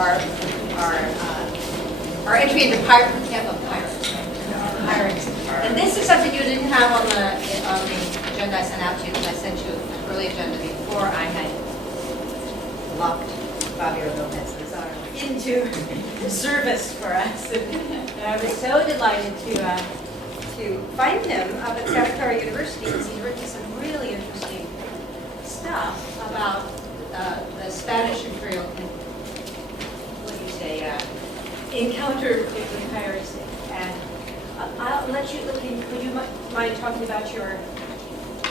our entry into the camp of pirates. Pirates. And this is something you didn't have on the agenda I sent out to you, because I sent you an early agenda before I had locked Fabio López Lázaro into service for us. And I was so delighted to find him up at Santa Clara University, because he's written some really interesting stuff about the Spanish imperial, what do you say, encounter with piracy. And I'll let you, would you mind talking about your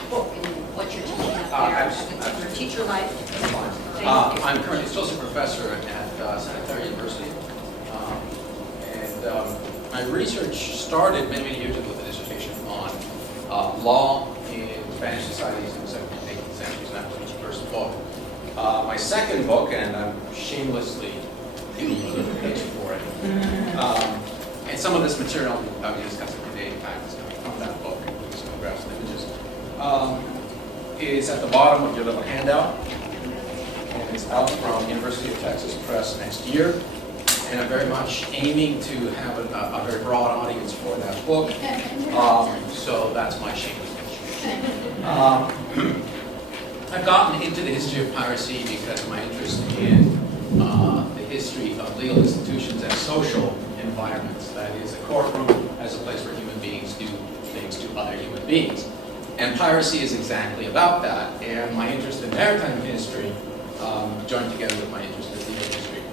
book and what you're teaching up there, your teacher life? I'm currently associate professor at Santa Clara University. My research started many years ago with a dissertation on law in Spanish societies in the 17th and 18th centuries, and that was my first book. My second book, and I'm shamelessly giving you a little pitch for it, and some of this material I'll be discussing today, in fact, is coming from that book, including some graphs and images, is at the bottom of your little handout, and it's out from University of Texas Press next year. And I'm very much aiming to have a very broad audience for that book. So that's my shameless pitch. I've gotten into the history of piracy because of my interest in the history of legal institutions as social environments. That is, a courtroom as a place where human beings do things to other human beings. And piracy is exactly about that. And my interest in maritime history joined together with my interest in legal history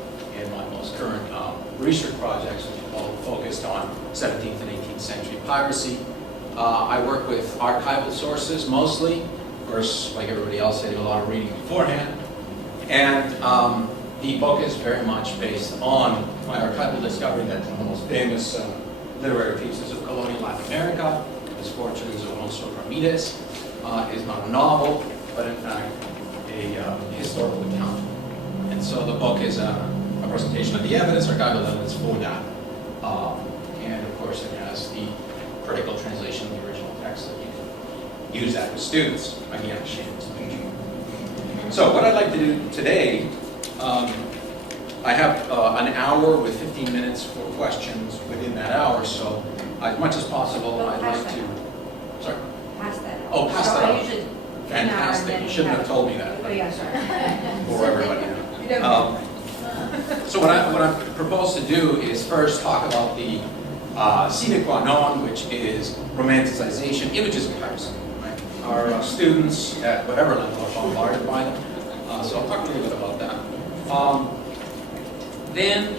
in my most current research projects, which are all focused on 17th and 18th century piracy. I work with archival sources mostly. Of course, like everybody else, I do a lot of reading beforehand. And the book is very much based on my archival discovery that one of the most famous literary pieces of colonial Latin America, The Fortunes of Alonso Ramirez, is not a novel, but in fact a historical account. And so the book is a presentation of the evidence, archival evidence for that. And of course it has the critical translation of the original text that you can use that with students. Again, shameless pitch. So what I'd like to do today, I have an hour with 15 minutes for questions within that hour, so as much as possible, I'd like to... Sorry? Pass that out. Oh, pass So that I out. usually Fantastic. You shouldn't have told me that. Oh, yeah, sorry. For everybody. So what I propose to do is first talk about the sine qua non, which is romanticization, images of piracy. Right? Our students at whatever level are bombarded by them. So I'll talk a little bit about that. Then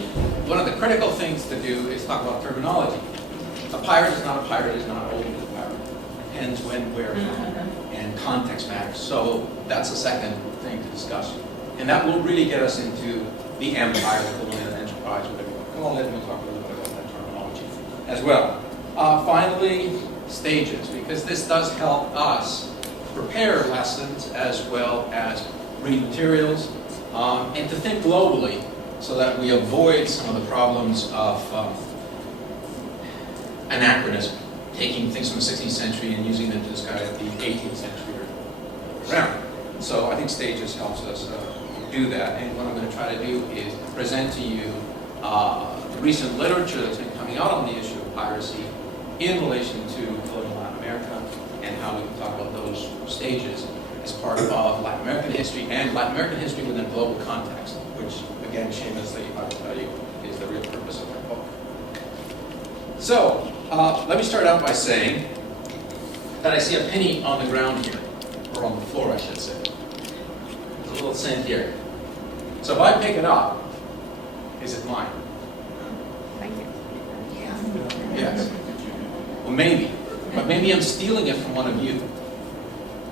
one of the critical things to do is talk about terminology. A pirate is not a pirate, is not always a pirate. Depends when, where, and context matters. So that's the second thing to discuss. And that will really get us into the empire, the colonial enterprise, whatever you want to call it, and we'll talk a little bit about that terminology as well. Finally, stages, because this does help us prepare lessons as well as read materials, and to think globally so that we avoid some of the problems of anachronism, taking things from the 16th century and using them to discard the 18th century or around. So I think stages helps us do that, and what I'm going to try to do is present to you recent literature that's been coming out on the issue of piracy in relation to colonial Latin America, and how we can talk about those stages as part of Latin American history, and Latin American history within a global context, which, again, shamelessly, I will tell you, is the real purpose of my book. So, let me start out by saying that I see a penny on the ground here, or on the floor, I should say. There's a little cent here. So if I pick it up, is it mine? Thank you. Yes. Well, maybe. But maybe I'm stealing it from one of you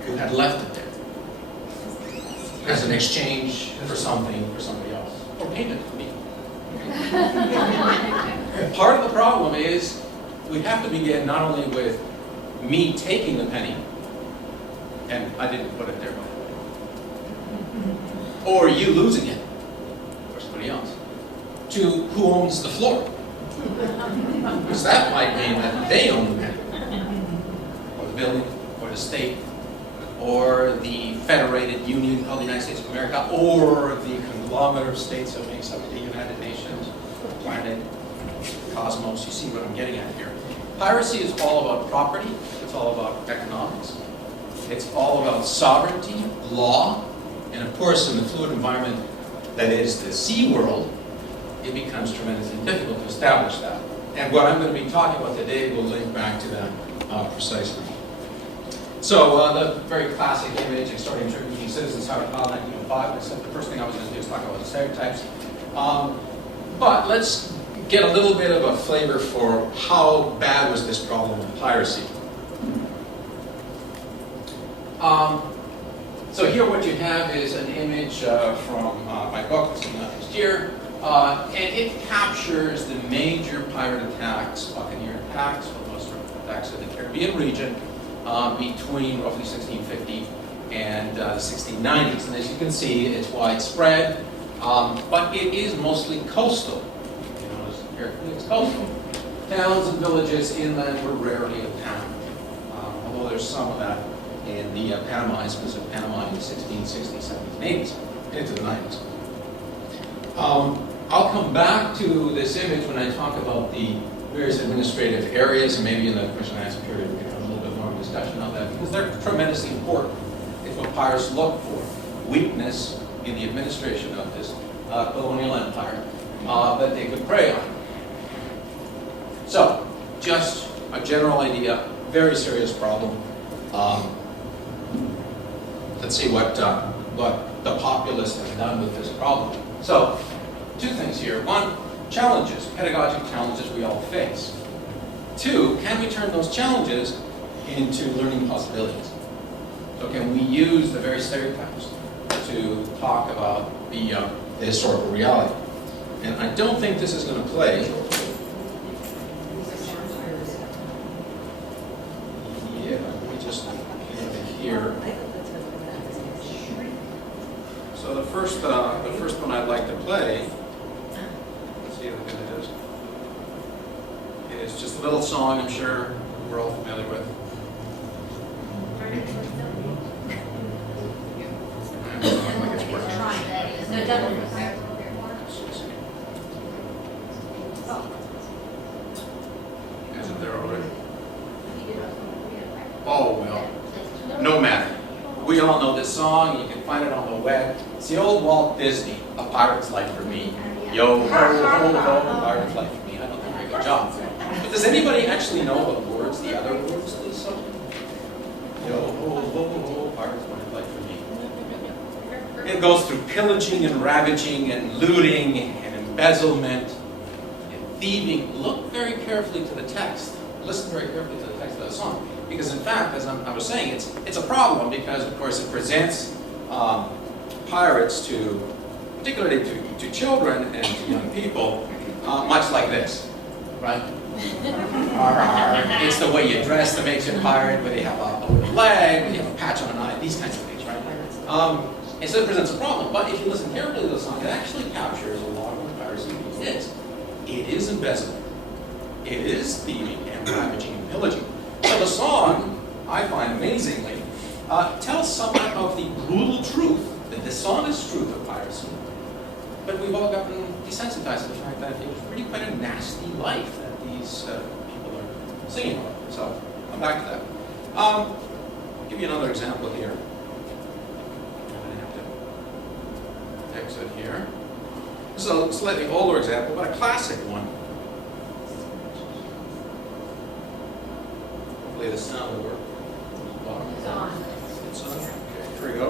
who had left it there as an exchange for something for somebody else. Or payment for me. Part of the problem is we have to begin not only with me taking the penny, and I didn't put it there, by the way, or you losing it, or somebody else, to who owns the floor. Because that might mean that they own the penny, or the building, or the state, or the federated union called the United States of America, or the conglomerate of states that makes up the United Nations, the planet, cosmos. You see what I'm getting at here. Piracy is all about property. It's all about economics. It's all about sovereignty, law, and of course, in the fluid environment that is the sea world, it becomes tremendously difficult to establish that. And what I'm going to be talking about today will link back to that precisely. So the very classic image, extorting tribute citizens, how to file 1905. Except the first thing I was going to do is talk about the stereotypes. But let's get a little bit of a flavor for how bad was this problem of piracy. So here what you have is an image from my book, it's from last year, and it captures the major pirate attacks, Buccaneer attacks, for the most part attacks in the Caribbean region, between roughly 1650 and the 1690s. And as you can see, it's widespread, but it is mostly coastal. You notice carefully, it's coastal. Towns and villages inland were rarely attacked, although there's some of that in the Panama Isthmus of Panama in the 1660s, 70s, and 80s, into the 90s. I'll come back to this image when I talk about the various administrative areas, and maybe in the question and answer period we can have a little bit more discussion on that, because they're tremendously important. It's what pirates look for, weakness in the administration of this colonial empire that they could prey on. So, just a general idea, very serious problem. Let's see what the populace has done with this problem. So, two things here. One, challenges, pedagogic challenges we all face. Two, can we turn those challenges into learning possibilities? So can we use the very stereotypes to talk about the historical reality? And I don't think this is going to play. Yeah, let me just get it here. So the first one I'd like to play, let's see how good it is. It's just a little song I'm sure we're all familiar with. Isn't there already? Oh well, no matter. We all know this song. You can find it on the web. It's the old Walt Disney, A Pirate's Life for Me. Yo ho ho ho, A Pirate's Life for Me. I don't do a very good job. But does anybody actually know the words, the other words to this song? Yo ho ho ho, A Pirate's Life for Me. It goes through pillaging and ravaging and looting and embezzlement and thieving. Look very carefully to the text. Listen very carefully to the text of the song. Because in fact, as I was saying, it's a problem because, of course, it presents pirates particularly to children and to young people, much like this, right? It's the way you dress that makes you a pirate, whether you have a wooden leg, whether you have a patch on an eye, these kinds of things, right? And so it presents a problem. But if you listen carefully to the song, it actually captures a lot of what piracy is. It is embezzlement. It is thieving and ravaging and pillaging. So the song, I find amazingly, tells somewhat of the brutal truth, the dishonest truth of piracy. But we've all gotten desensitized to the fact that it was really quite a nasty life that these people are singing about. So, I'm back to that. I'll give you another example here. I'm going to have to exit here. This is a slightly older example, but a classic one. Hopefully the sound will work. It's on. It's on. Okay, here we go.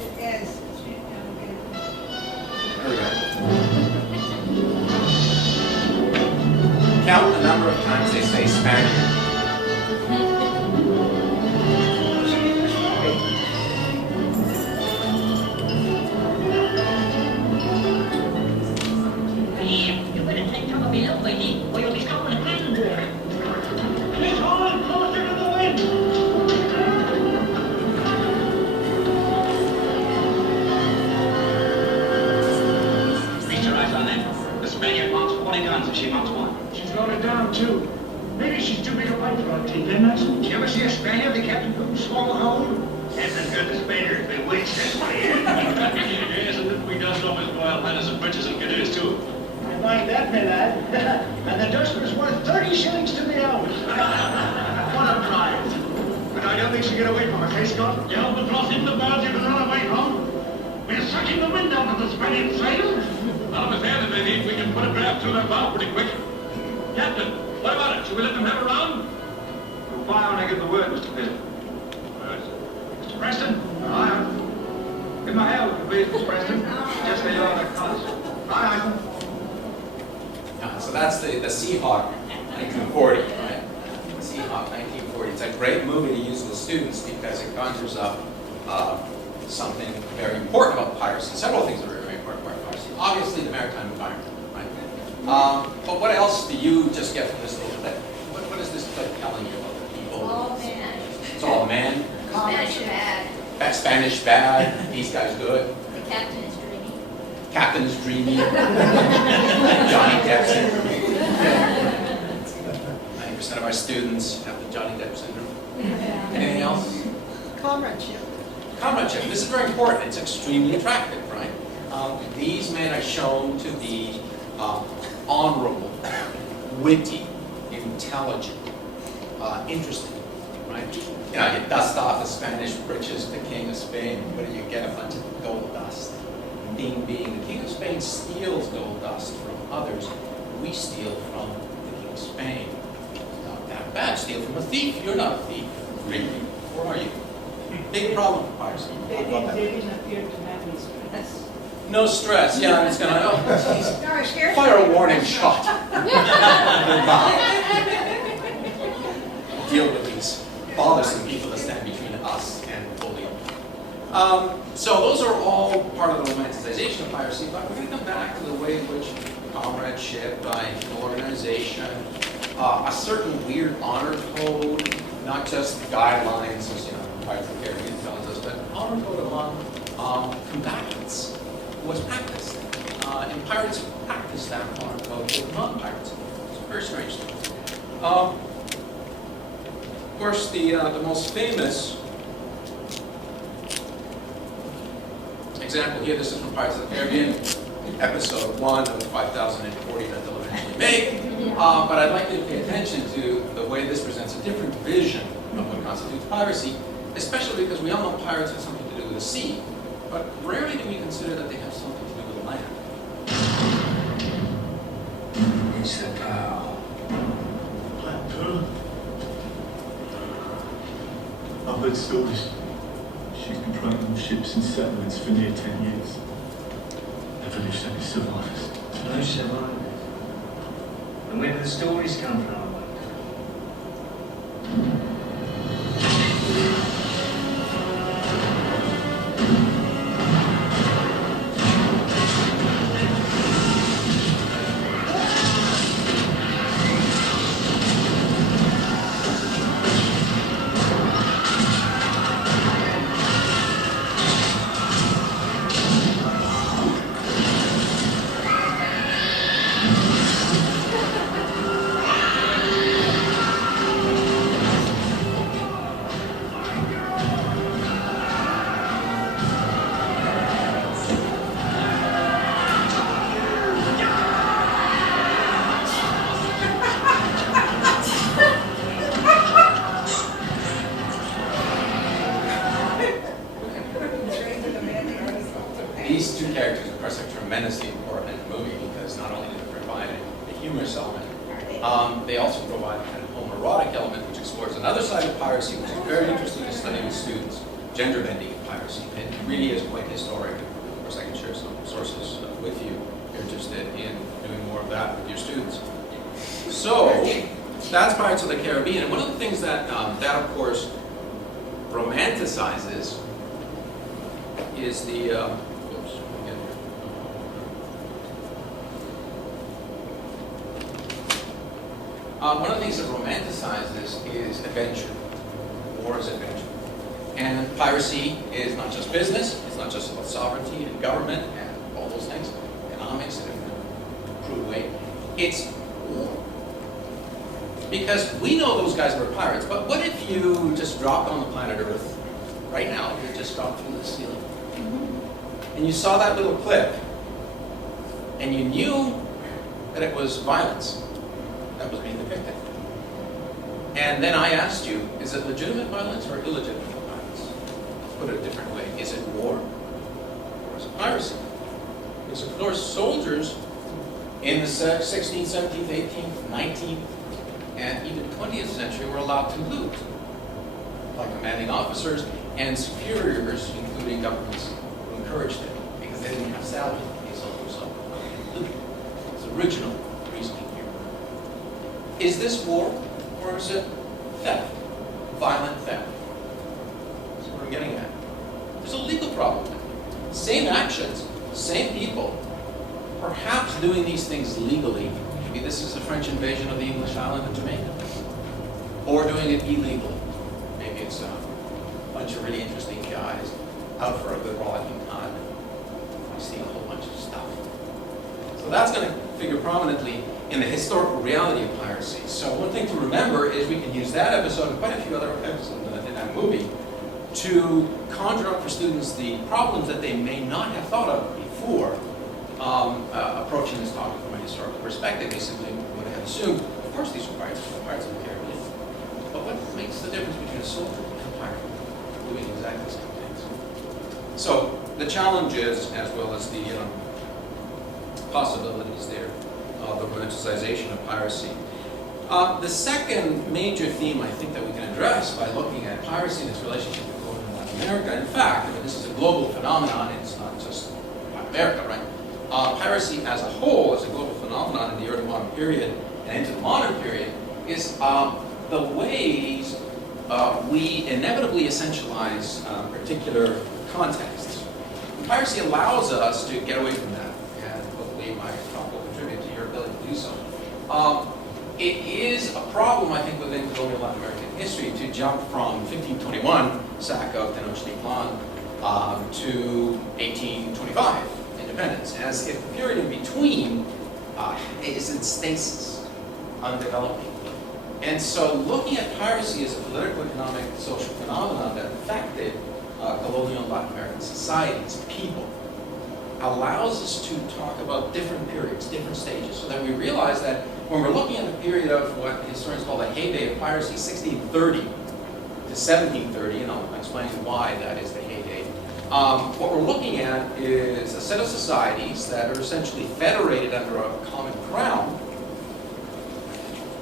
It is. There we go. Count the number of times they say Spaniard. You better take some of me up, lady, or you'll be stuck in a prison war. It's on closer to the wind. Reach your eyes on that. The Spaniard mounts 40 guns and she mounts one. She's loaded down, too. Maybe she's too big a fight for our team, didn't I? Did you ever see a Spaniard the captain couldn't swallow whole? Captain got the Spaniards bewitched, that's what he is. Yes, and then we dust off his royal highness and britches and canoes too. And like that, my lad. And the dust was worth 30 shillings to the ounce. What a prize. But I don't think she'll get away from us, eh, Scott? The albatross in the birds you can run away from. We're sucking the wind out of the Spaniard sailors. Now, Miss Anne, maybe we can put a draft through their bow pretty quick. Captain, what about it? Should we let them have a round? We'll fire when I give the word, Mr. Bill. Mr. Preston? Aye. Give my help, please, Miss Preston. Just the other colours. Aye. So that's the Seahawk 1940, right? Seahawk 1940. It's a great movie to use with students because it conjures up something very important about piracy. Several things that are very important about piracy. Obviously, the maritime environment, right? But what else do you just get from this little clip? What is this clip telling you about the people? All men. It's all men. Spanish bad. Spanish bad. These guys good. The captain is dreamy. Captain is dreamy. Johnny Depp syndrome. 90% of our students have the Johnny Depp syndrome. Anything else? Comradeship. Comradeship. This is very important. It's extremely attractive, right? These men are shown to be honorable, witty, intelligent, interesting, right? You know, you dust off the Spanish breeches, the King of Spain. What do you get? A bunch of gold dust. Being the King of Spain steals gold dust from others. We steal from the King of Spain. It's not that bad. Steal from a thief. You're not a thief, really. Or are you? Big problem for piracy. They didn't appear to have any stress. No stress. Yeah, it's gonna. Oh, geez. No, we're scared. Fire a warning shot. Deal with these bothersome people that stand between us and Napoleon. So those are all part of the romanticization of piracy, but we're going to come back to the way in which comradeship, organization, a certain weird honor code, not just guidelines, as you know, Pirates of the Caribbean tells us, but honor code among combatants was practiced. And pirates practiced that honor code with non-pirates. It's a very strange thing. Of course, the most famous example here, this is from Pirates of the Caribbean, episode 1 of 5040 that they'll eventually make. But I'd like you to pay attention to the way this presents a different vision of what constitutes piracy, especially because we all know pirates have something to do with the sea, but rarely do we consider that they have something to do with land. It's the power. Black Pearl? I've heard stories. She's been training ships and settlements for near 10 years. Never knew any survivors. No survivors. And where do the stories come from? These two characters, of course, are tremendously important in the movie because not only do they provide a humorous element, they also provide a kind of homoerotic element which explores another side of piracy, which is very interesting to study with students, gender bending of piracy. It really is quite historic. Of course, I can share some sources with you if you're interested in doing more of that with your students. So, that's Pirates of the Caribbean. And one of the things that, of course, romanticizes is the, one of the things that romanticizes is adventure. War is adventure. And piracy is not just business, it's not just about sovereignty and government and all those things, economics in a crude way. It's war. Because we know those guys were pirates, but what if you just dropped on the planet Earth, right now, if you just dropped through the ceiling, and you saw that little clip, and you knew that it was violence that was being depicted. And then I asked you, is it legitimate violence or illegitimate violence? Put it a different way, is it war or is it piracy? Because of course soldiers in the 16th, 17th, 18th, 19th, and even 20th century were allowed to loot by commanding officers and superiors, including governments, who encouraged it because they didn't have salary to pay soldiers. So it's original reasoning here. Is this war or is it theft? Violent theft. That's what I'm getting at. There's a legal problem. Same actions, same people, perhaps doing these things legally. Maybe this is the French invasion of the English island of Jamaica. Or doing it illegally. Maybe it's a bunch of really interesting guys out for a good rollicking time. I see a whole bunch of stuff. So that's going to figure prominently in the historical reality of piracy. So one thing to remember is we can use that episode and quite a few other episodes in that movie to conjure up for students the problems that they may not have thought of before approaching this topic from a historical perspective. They simply would have assumed, of course these are pirates of the Caribbean. But what makes the difference between a soldier and a pirate doing exactly the same things? So the challenges, as well as the possibilities there of the romanticization of piracy. The second major theme I think that we can address by looking at piracy and its relationship to Colonial Latin America, in fact, I mean, this is a global phenomenon, it's not just Latin America, right? Piracy as a whole, as a global phenomenon in the early modern period and into the modern period, is the ways we inevitably essentialize particular contexts. And piracy allows us to get away from that, and hopefully my talk will contribute to your ability to do so. It is a problem, I think, within colonial Latin American history to jump from 1521, sack of Tenochtitlan, to 1825, independence, as if the period in between is in stasis, undeveloping. And so looking at piracy as a political, economic, social phenomenon that affected colonial Latin American societies, people, allows us to talk about different periods, different stages, so that we realize that when we're looking at the period of what historians call the heyday of piracy, 1630 to 1730, and I'll explain why that is the heyday, what we're looking at is a set of societies that are essentially federated under a common crown,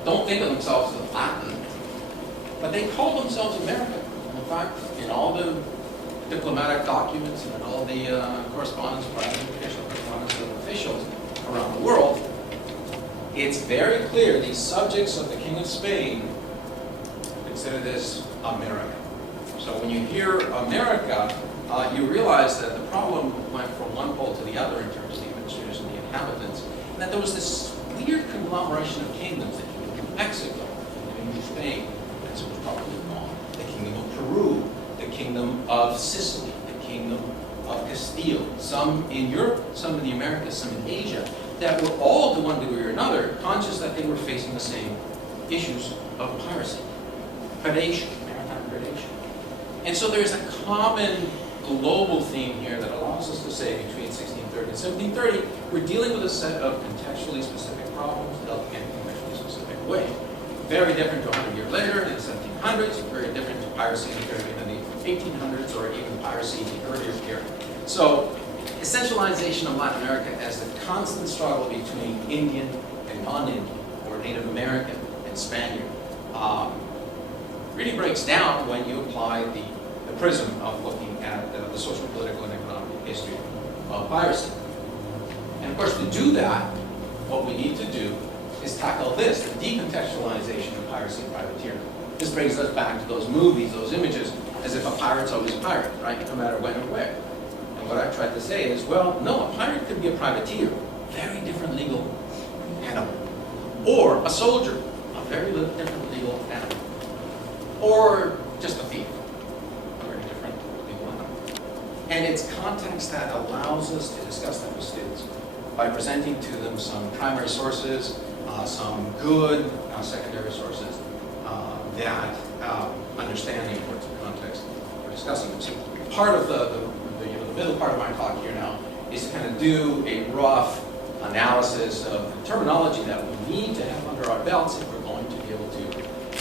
don't think of themselves as Latin, but they call themselves American. In fact, in all the diplomatic documents and in all the correspondence, private and official correspondence with officials around the world, it's very clear these subjects of the King of Spain consider this America. So when you hear America, you realize that the problem went from one pole to the other in terms of the administrators and the inhabitants, and that there was this weird conglomeration of kingdoms, the Kingdom of Mexico, the Kingdom of Spain, that's what was probably wrong, the Kingdom of Peru, the Kingdom of Sicily, the Kingdom of Castile, some in Europe, some in the Americas, some in Asia, that were all to one degree or another conscious that they were facing the same issues of piracy, predation, maritime predation. And so there's a common global theme here that allows us to say between 1630 and 1730, we're dealing with a set of contextually specific problems dealt in a contextually specific way. Very different to 100 years later in the 1700s, very different to piracy in the Caribbean in the 1800s, or even piracy in the earlier period. So, essentialization of Latin America as the constant struggle between Indian and non-Indian, or Native American and Spaniard, really breaks down when you apply the prism of looking at the social, political, and economic history of piracy. And of course, to do that, what we need to do is tackle this, the decontextualization of piracy and privateer. This brings us back to those movies, those images, as if a pirate's always a pirate, right? No matter when or where. And what I've tried to say is, well, no, a pirate could be a privateer, very different legal animal. Or a soldier, a very different legal animal. Or just a thief, a very different legal animal. And it's context that allows us to discuss that with students by presenting to them some primary sources, some good secondary sources that understanding towards the context discussing. So part of the middle part of my talk here now is to kind of do a rough analysis of the terminology that we need to have under our belts if we're going to be able to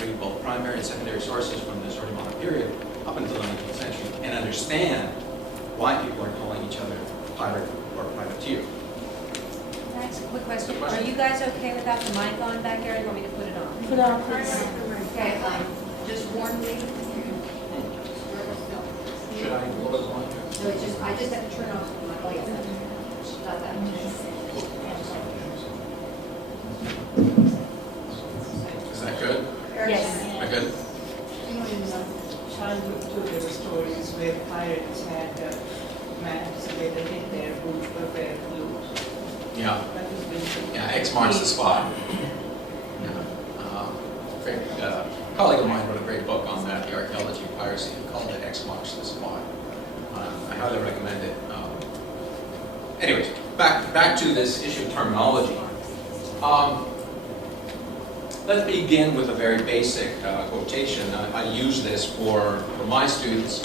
read both primary and secondary sources from this early modern period up until the 19th century and understand why people are calling each other pirate or privateer. Can I ask a quick question? Are you guys okay without the mic on back there, or do you want me to put it on? Put on, please. Okay, just warn me. Should I blow it on? No, it's just, I just have to turn off the mic. Oh, yeah, not that. Is that good? Yes. Am I good? You know, in childhood too, there were stories where pirates had maps where they hid their boots were very blue. Yeah. That was really Yeah, X marks the spot. Yeah. A colleague of mine wrote a great book on that, the archaeology of piracy, and called it X marks the spot. I highly recommend it. Anyways, back to this issue of terminology. Let's begin with a very basic quotation. I use this for my students.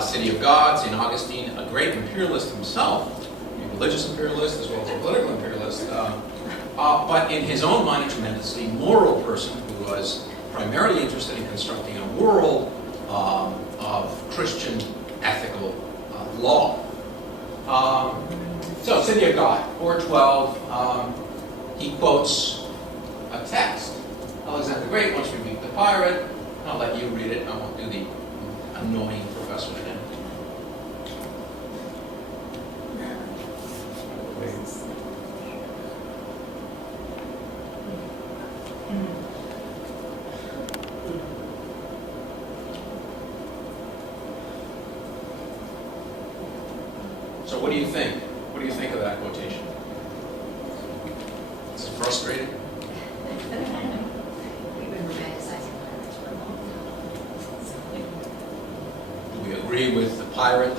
City of God, St. Augustine, a great imperialist himself, a religious imperialist as well as a political imperialist, but in his own mind a tremendously moral person who was primarily interested in constructing a world of Christian ethical law. So, City of God, 412, he quotes a text. Alexander the Great wants to rebuke the pirate. I'll let you read it. I won't do the annoying professor again. So what do you think? What do you think of that quotation? Is it frustrating? We've been romanticizing pirates for a long time. Do we agree with the pirate?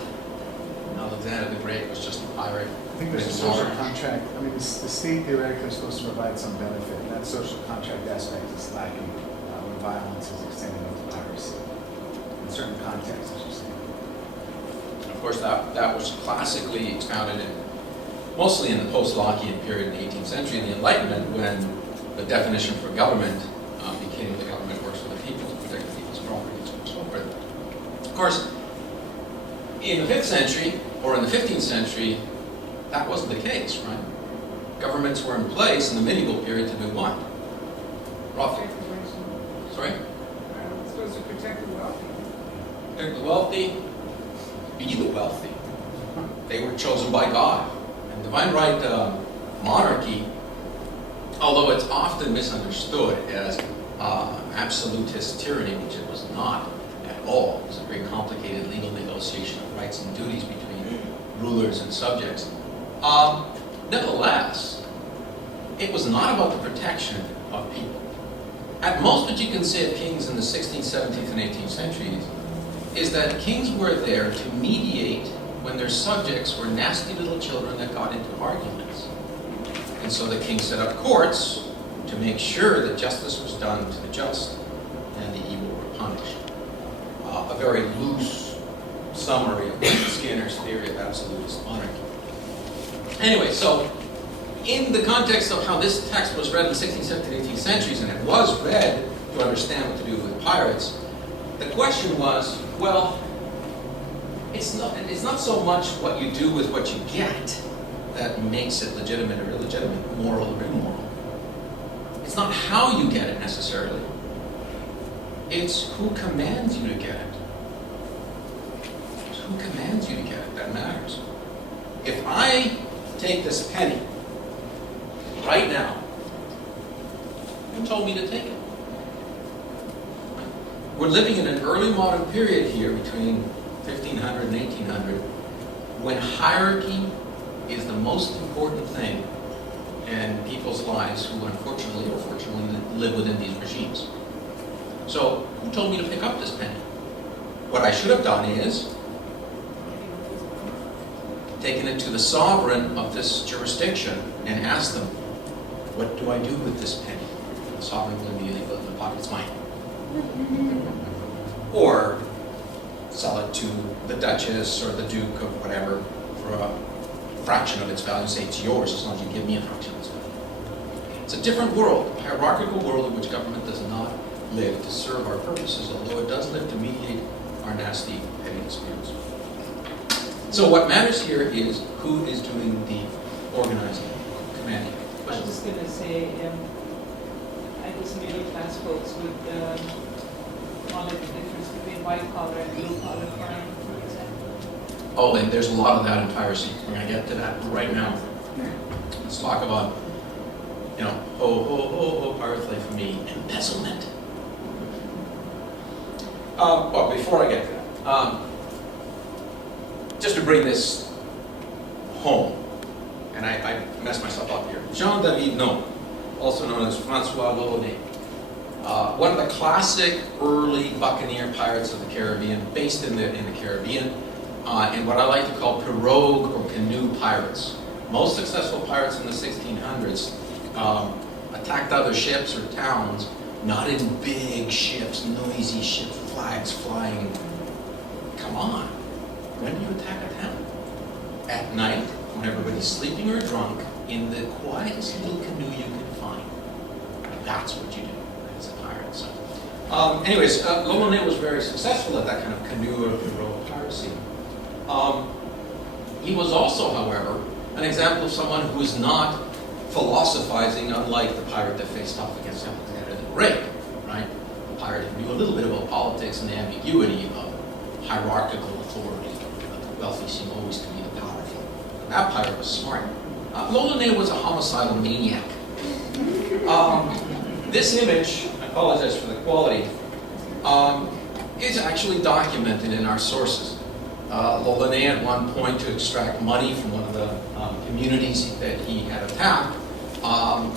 Alexander the Great was just a pirate. I think there's a social contract. I mean, the state theoretically is supposed to provide some benefit, and that social contract aspect is lacking when violence is extending into piracy. In certain contexts, as you say. Of course, that was classically expounded mostly in the post-Lockean period in the 18th century, in the Enlightenment, when the definition for government became the government works for the people to protect the people's property and so forth. Of course, in the 5th century, or in the 15th century, that wasn't the case, right? Governments were in place in the medieval period to do what? Roughly. Sorry? It's supposed to protect the wealthy. Protect the wealthy, be the wealthy. They were chosen by God. And divine right monarchy, although it's often misunderstood as absolutist tyranny, which it was not at all. It was a very complicated legal negotiation of rights and duties between rulers and subjects. Nevertheless, it was not about the protection of people. At most, what you can say of kings in the 16th, 17th, and 18th centuries is that kings were there to mediate when their subjects were nasty little children that got into arguments. And so the king set up courts to make sure that justice was done to the just and the evil were punished. A very loose summary of Skinner's theory of absolutist monarchy. Anyway, so in the context of how this text was read in the 16th, 17th, 18th centuries, and it was read to understand what to do with pirates, the question was, well, it's not so much what you do with what you get that makes it legitimate or illegitimate, moral or immoral. It's not how you get it necessarily. It's who commands you to get it. It's who commands you to get it that matters. If I take this penny right now, who told me to take it? We're living in an early modern period here between 1500 and 1800 when hierarchy is the most important thing in people's lives who unfortunately or fortunately live within these regimes. So who told me to pick up this penny? What I should have done is taken it to the sovereign of this jurisdiction and asked them, what do I do with this penny? The sovereign would immediately go to the pocket, it's mine. Or sell it to the Duchess or the Duke of whatever for a fraction of its value, say it's yours as long as you give me a fraction of its value. It's a different world, a hierarchical world in which government does not live to serve our purposes, although it does live to mediate our nasty, petty disputes. So what matters here is who is doing the organizing, commanding. I was just going to say, I guess middle-class folks would call it the difference between white-collar and blue-collar crime, for example. Oh, and there's a lot of that in piracy. We're going to get to that right now. Let's talk about, you know, pirate slave for me, embezzlement. Well, before I get to that, just to bring this home, and I messed myself up here. Jean-David Nome, also known as Francois Lolonet, one of the classic early buccaneer pirates of the Caribbean, based in the Caribbean, in what I like to call pirogue or canoe pirates. Most successful pirates in the 1600s attacked other ships or towns, not in big ships, noisy ships, flags flying. Come on, when do you attack a town? At night, when everybody's sleeping or drunk, in the quietest little canoe you can find. That's what you do as a pirate. So, anyways, Lolonet was very successful at that kind of canoe or pirogue piracy. He was also, however, an example of someone who is not philosophizing, unlike the pirate that faced off against Alexander the Great, right? The pirate who knew a little bit about politics and the ambiguity of hierarchical authority. The wealthy seem always to be the powerful. That pirate was smart. Lolonet was a homicidal maniac. This image, I apologize for the quality, is actually documented in our sources. Lolonet at one point, to extract money from one of the communities that he had attacked,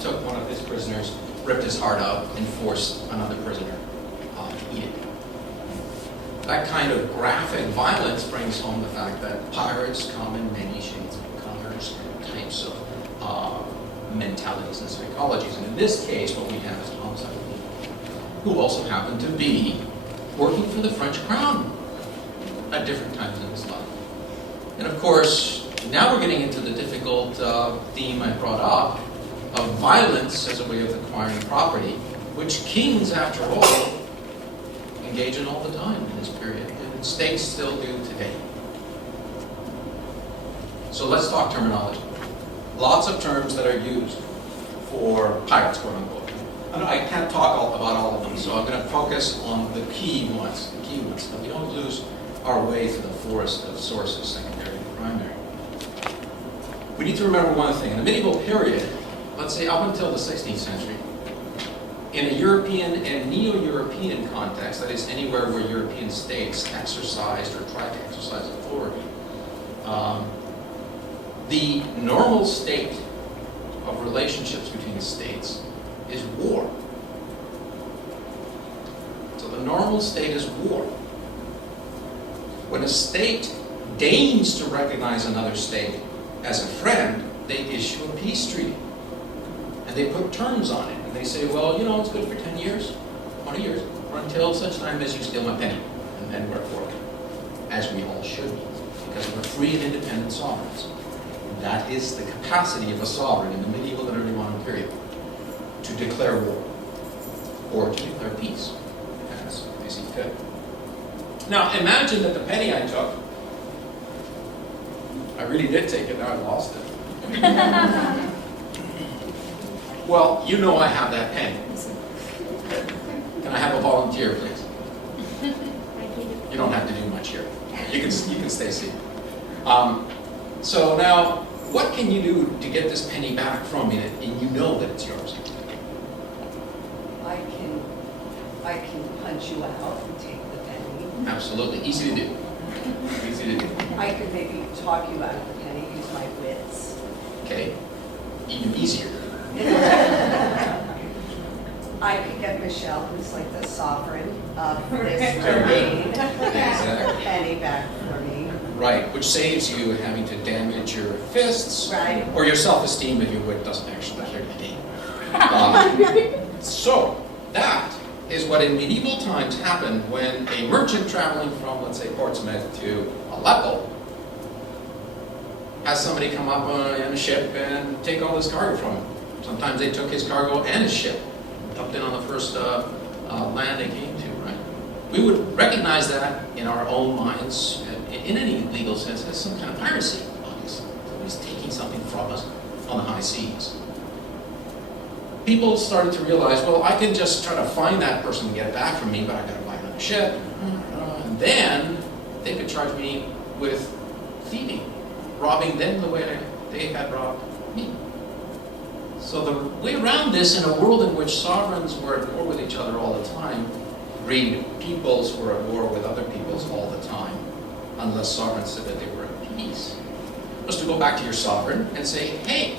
took one of his prisoners, ripped his heart out, and forced another prisoner to eat it. That kind of graphic violence brings home the fact that pirates come in many shades of colors and types of mentalities and psychologies. And in this case, what we have is a homicidal people who also happen to be working for the French crown at different times in his life. And of course, now we're getting into the difficult theme I brought up of violence as a way of acquiring property, which kings, after all, engage in all the time in this period, and states still do today. So let's talk terminology. Lots of terms that are used for pirates, quote unquote. I can't talk about all of them, so I'm going to focus on the key ones, so we don't lose our way through the forest of sources, secondary and primary. We need to remember one thing. In the medieval period, let's say up until the 16th century, in a European and Neo-European context, that is anywhere where European states exercised or tried to exercise authority, the normal state of relationships between the states is war. So the normal state is war. When a state deigns to recognize another state as a friend, they issue a peace treaty. And they put terms on it. And they say, well, you know, it's good for 10 years, 20 years, or until such time as you steal my penny. And then we're for it. As we all should be. Because we're free and independent sovereigns. And that is the capacity of a sovereign in the medieval and early modern period. To declare war. Or to declare peace. As they see fit. Now, imagine that the penny I took, I really did take it, now I lost it. Well, you know I have that penny. Can I have a volunteer, please? You don't have to do much here. You can stay seated. So now, what can you do to get this penny back from me and you know that it's yours? I can punch you out and take the penny. Absolutely. Easy to do. Easy to do. I could maybe talk you out of the penny, use my wits. Okay. Even easier. I could get Michelle, who's like the sovereign of this domain, Exactly. penny back for me. Right, which saves you having to damage your fists. Right. Or your self-esteem if your wit doesn't actually carry the day. So, that is what in medieval times happened when a merchant traveling from, let's say, Portsmouth to Aleppo has somebody come up on a ship and take all his cargo from him. Sometimes they took his cargo and his ship, dumped in on the first land they came to, right? We would recognize that in our own minds, in any legal sense, as some kind of piracy, obviously. Somebody's taking something from us on the high seas. People started to realize, well, I can just try to find that person and get it back from me, but I got to buy another ship. And then they could charge me with thieving, robbing them the way they had robbed me. So the way around this, in a world in which sovereigns were at war with each other all the time, great peoples were at war with other peoples all the time, unless sovereigns said that they were at peace, was to go back to your sovereign and say, hey,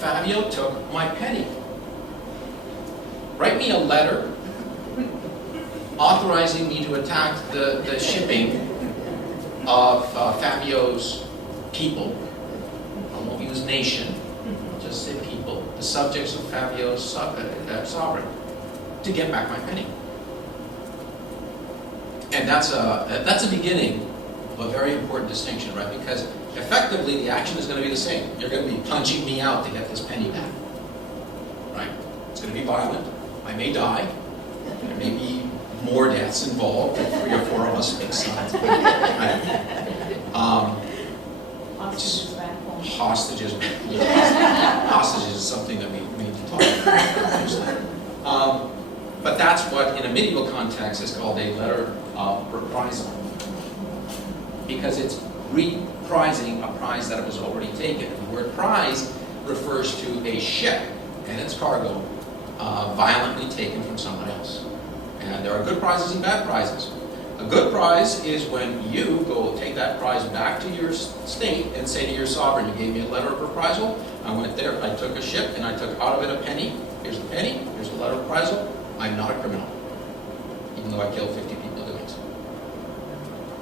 Fabio took my penny. Write me a letter authorizing me to attack the shipping of Fabio's people. I won't use nation, I'll just say people, the subjects of Fabio's sovereign, to get back my penny. And that's a beginning of a very important distinction, right? Because effectively the action is going to be the same. You're going to be punching me out to get this penny back, right? It's going to be violent. I may die. There may be more deaths involved. 3 or 4 of us make sides. Right? Hostages back home. Hostages. Hostages is something that we need to talk about. But that's what, in a medieval context, is called a letter of reprisal. Because it's reprising a prize that was already taken. The word prize refers to a ship and its cargo violently taken from someone else. And there are good prizes and bad prizes. A good prize is when you go take that prize back to your state and say to your sovereign, you gave me a letter of reprisal, I went there, I took a ship, and I took out of it a penny. Here's the penny, here's the letter of reprisal. I'm not a criminal, even though I killed 50 people doing so.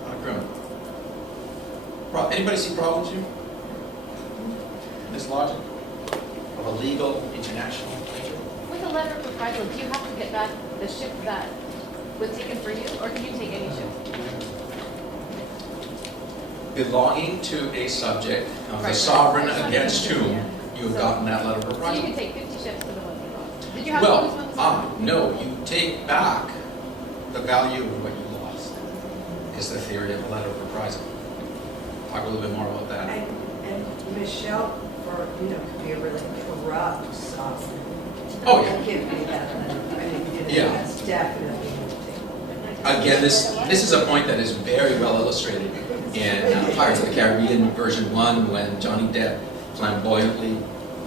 Not a criminal. Anybody see problems here? This logic of a legal, international nature? With a letter of reprisal, do you have to get back the ship that was taken for you, or can you take any ship? Belonging to a subject of the Right. sovereign Right. against whom you have So- gotten that letter of So you reprisal. can take 50 ships for the one you lost. Did you have to lose one? No, you take back the value of what you lost, is the theory of a letter of reprisal. Talk a little bit more about that. And Michelle, could be a really corrupt sovereign. Oh, yeah. Give me that. Yeah. That's definitely. Again, this is a point that is very well illustrated in Pirates of the Caribbean version 1, when Johnny Depp flamboyantly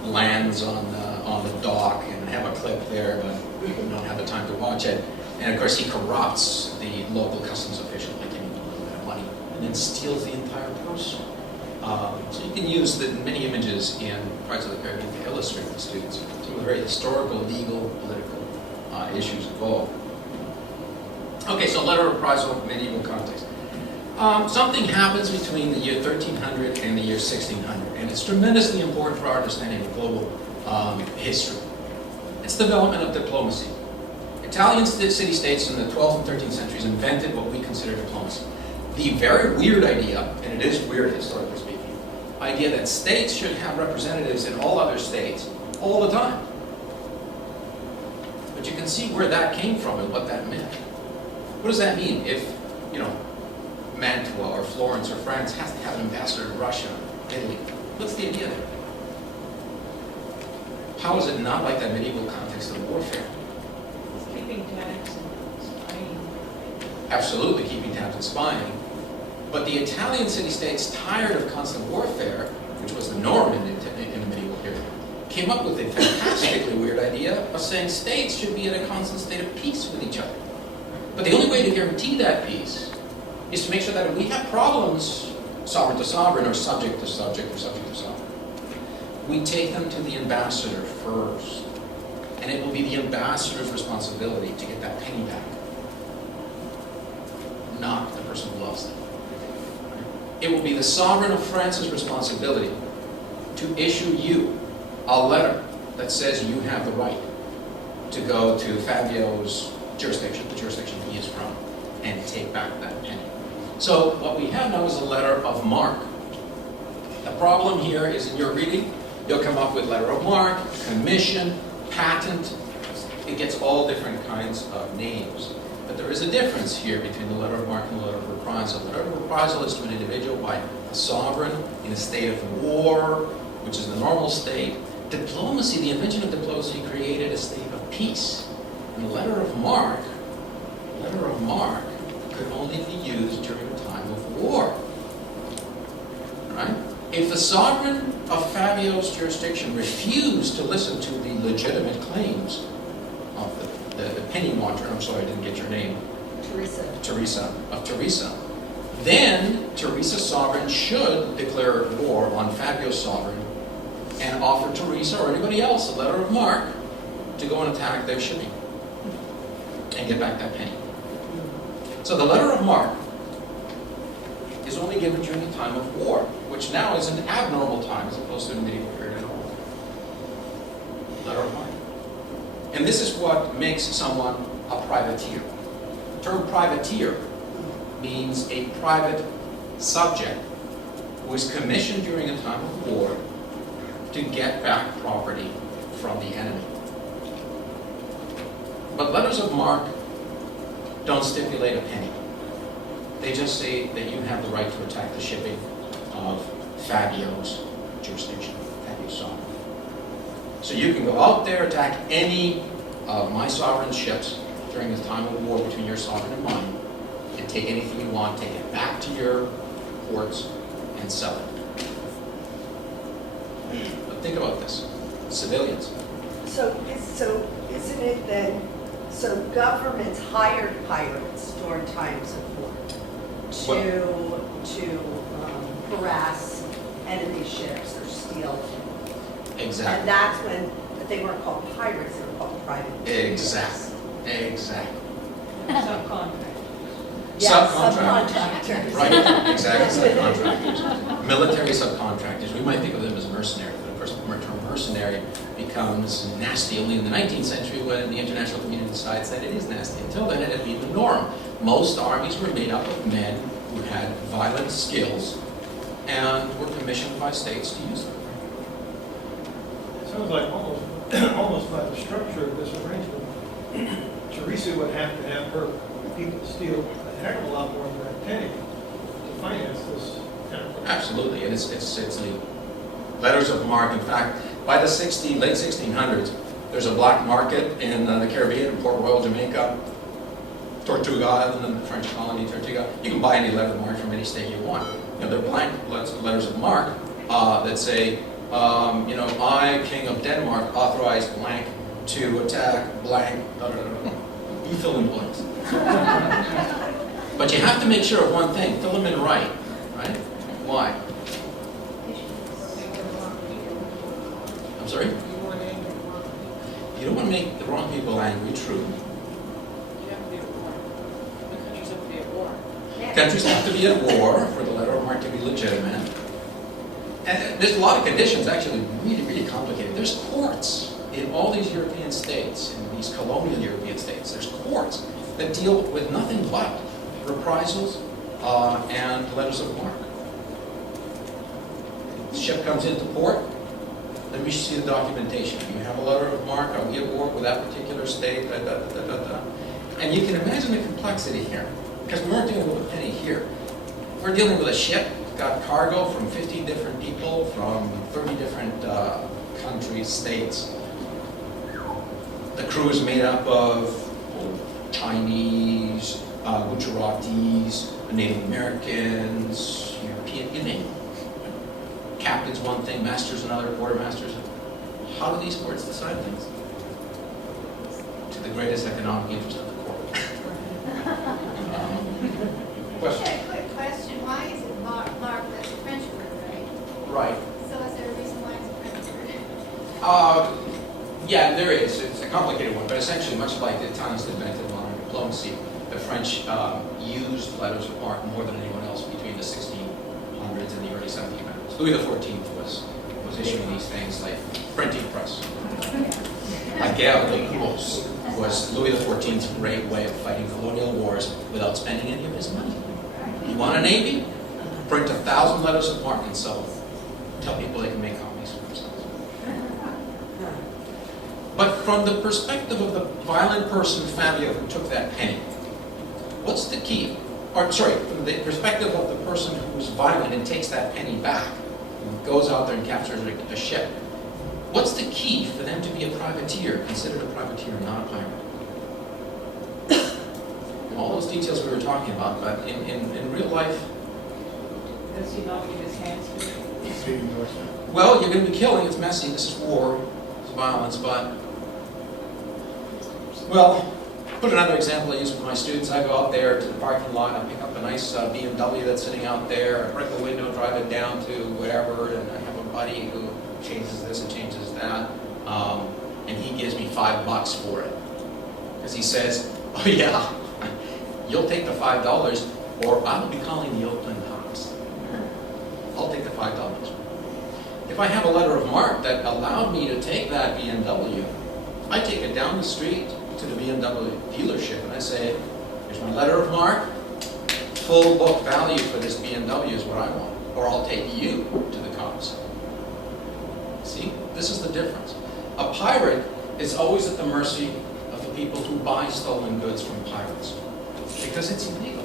lands on the dock, and I have a clip there, but we don't have the time to watch it. And of course, he corrupts the local customs official by giving him a little bit of money, and then steals the entire purse. So you can use the many images in Pirates of the Caribbean to illustrate to students some of the very historical, legal, political issues involved. Okay, so letter of reprisal, medieval context. Something happens between the year 1300 and the year 1600, and it's tremendously important for our understanding of global history. It's the development of diplomacy. Italian city-states in the 12th and 13th centuries invented what we consider diplomacy. The very weird idea, and it is weird historically speaking, idea that states should have representatives in all other states all the time. But you can see where that came from and what that meant. What does that mean if, Mantua or Florence or France has to have an ambassador to Russia, Italy? What's the idea there? How is it not like that medieval context of warfare? It's keeping tabs and spying. Absolutely keeping tabs and spying. But the Italian city-states, tired of constant warfare, which was the norm in the medieval period, came up with a fantastically weird idea of saying states should be in a constant state of peace with each other. But the only way to guarantee that peace is to make sure that if we have problems, sovereign to sovereign, or subject to subject, or subject to sovereign, we take them to the ambassador first. And it will be the ambassador's responsibility to get that penny back, not the person who loves them. It will be the sovereign of France's responsibility to issue you a letter that says you have the right to go to Fabio's jurisdiction, the jurisdiction he is from, and take back that penny. So what we have now is a letter of marque. The problem here is in your reading, you'll come up with letter of marque, commission, patent. It gets all different kinds of names. But there is a difference here between the letter of marque and the letter of reprisal. The letter of reprisal is to an individual by a sovereign in a state of war, which is the normal state. Diplomacy, the invention of diplomacy created a state of peace. And the letter of marque could only be used during a time of war. Right? If the sovereign of Fabio's jurisdiction refused to listen to the legitimate claims of the penny wanter, I'm sorry I didn't get your name, Teresa, then Teresa's sovereign should declare war on Fabio's sovereign and offer Teresa or anybody else a letter of marque to go and attack their shipping and get back that penny. So the letter of marque is only given during a time of war, which now is an abnormal time as opposed to the medieval period at all. Letter of marque. And this is what makes someone a privateer. The term privateer means a private subject who is commissioned during a time of war to get back property from the enemy. But letters of marque don't stipulate a penny. They just say that you have the right to attack the shipping of Fabio's jurisdiction, Fabio's sovereign. So you can go out there, attack any of my sovereign's ships during the time of war between your sovereign and mine, and take anything you want, take it back to your ports, and sell it. But think about this, civilians. So isn't it then, so governments hired pirates during times of war to harass enemy ships or steal them? Exactly. And that's when, but they weren't called pirates, they were called privateers. Exactly. Subcontract. Yeah, Subcontractors. Right, exactly, subcontractors. Military subcontractors, we might think of them as mercenaries, but of course the term mercenary becomes nasty only in the 19th century when the international community decides that it is nasty. Until then, it had been the norm. Most armies were made up of men who had violent skills and were commissioned by states to use them. Sounds like almost by the structure of this arrangement, Teresa would have to have her people steal a heck of a lot more than that penny to finance this enterprise. Absolutely, and it's the letters of marque. In fact, by the late 1600s, there's a black market in the Caribbean, Port Royal, Jamaica, Tortuga Island, and the French colony Tortuga. You can buy any letter of marque from any state you want. You know, they're blank letters of marque that say, you know, I, King of Denmark, authorized blank to attack blank. You fill in blanks. But you have to make sure of one thing: fill them in right. Why? I'm sorry? You don't want to make the wrong people angry, true. You have to be at war. The countries have to be at war. Countries have to be at war for the letter of marque to be legitimate. And there's a lot of conditions, actually, really, really complicated. There's courts in all these European states, in these colonial European states. There's courts that deal with nothing but reprisals and letters of marque. The ship comes into port, let me see the documentation. You have a letter of marque, are we at war with that particular state, And you can imagine the complexity here, because we weren't dealing with a penny here. We're dealing with a ship, got cargo from 50 different people, from 30 different countries, states. The crew is made up of Chinese, Gujaratis, Native Americans, European, you name it. Captain's one thing, master's another, quartermasters. How do these courts decide things? To the greatest economic interest of the court. Question? Okay, quick question. Why is it marque? That's a French word, right? Right. So is there a reason why it's a French word? Yeah, there is. It's a complicated one, but essentially, much like the Italians invented modern diplomacy, the French used letters of marque more than anyone else between the 1600s and the early 1700s. Louis XIV was issuing these things like printing press. La guerre de course was Louis XIV's great way of fighting colonial wars without spending any of his money. You want a navy? Print 1,000 letters of marque and sell them. Tell people they can make copies for themselves. But from the perspective of the violent person, Fabio, who took that penny, what's the key? Or, sorry, from the perspective of the person who's violent and takes that penny back, and goes out there and captures a ship, what's the key for them to be a privateer, considered a privateer, not a pirate? All those details we were talking about, but in real life, Does he not get his hands dirty? well, you're going to be killing, it's messy, this is war, it's violence, but, well, put another example I use with my students. I go out there to the parking lot, I pick up a nice BMW that's sitting out there, I break the window, drive it down to whatever, and I have a buddy who changes this and changes that, and he gives me $5 for it. Because he says, oh yeah, you'll take the $5 or I will be calling the Oakland cops. I'll take the $5. If I have a letter of marque that allowed me to take that BMW, I take it down the street to the BMW dealership and I say, here's my letter of marque, full book value for this BMW is what I want, or I'll take you to the cops. See, this is the difference. A pirate is always at the mercy of the people who buy stolen goods from pirates, because it's illegal.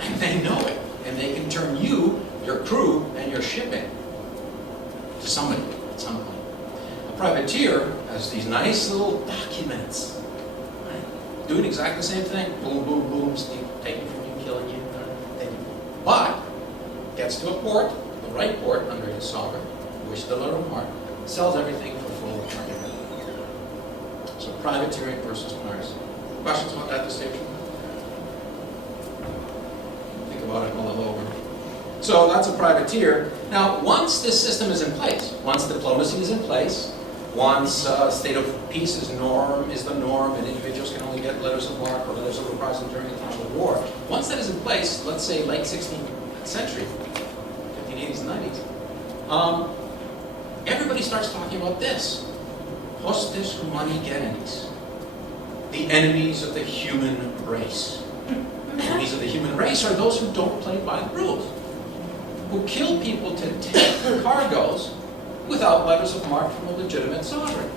And they know it, and they can turn you, your crew, and your shipping to somebody at some point. A privateer has these nice little documents, right? Doing exactly the same thing. Boom, boom, boom, taking from you, killing you. But gets to a port, the right port under his sovereign, which the letter of marque, sells everything for full market value. So privateering versus piracy. Questions about that distinction? Think about it a little over. So that's a privateer. Now, once this system is in place, once diplomacy is in place, once state of peace is the norm, and individuals can only get letters of marque or letters of reprisal during the time of war, once that is in place, let's say late 16th century, 1580s and 90s, everybody starts talking about this. Hostes humani generis. The enemies of the human race. Enemies of the human race are those who don't play by the rules, who kill people to take cargoes without letters of marque from a legitimate sovereign.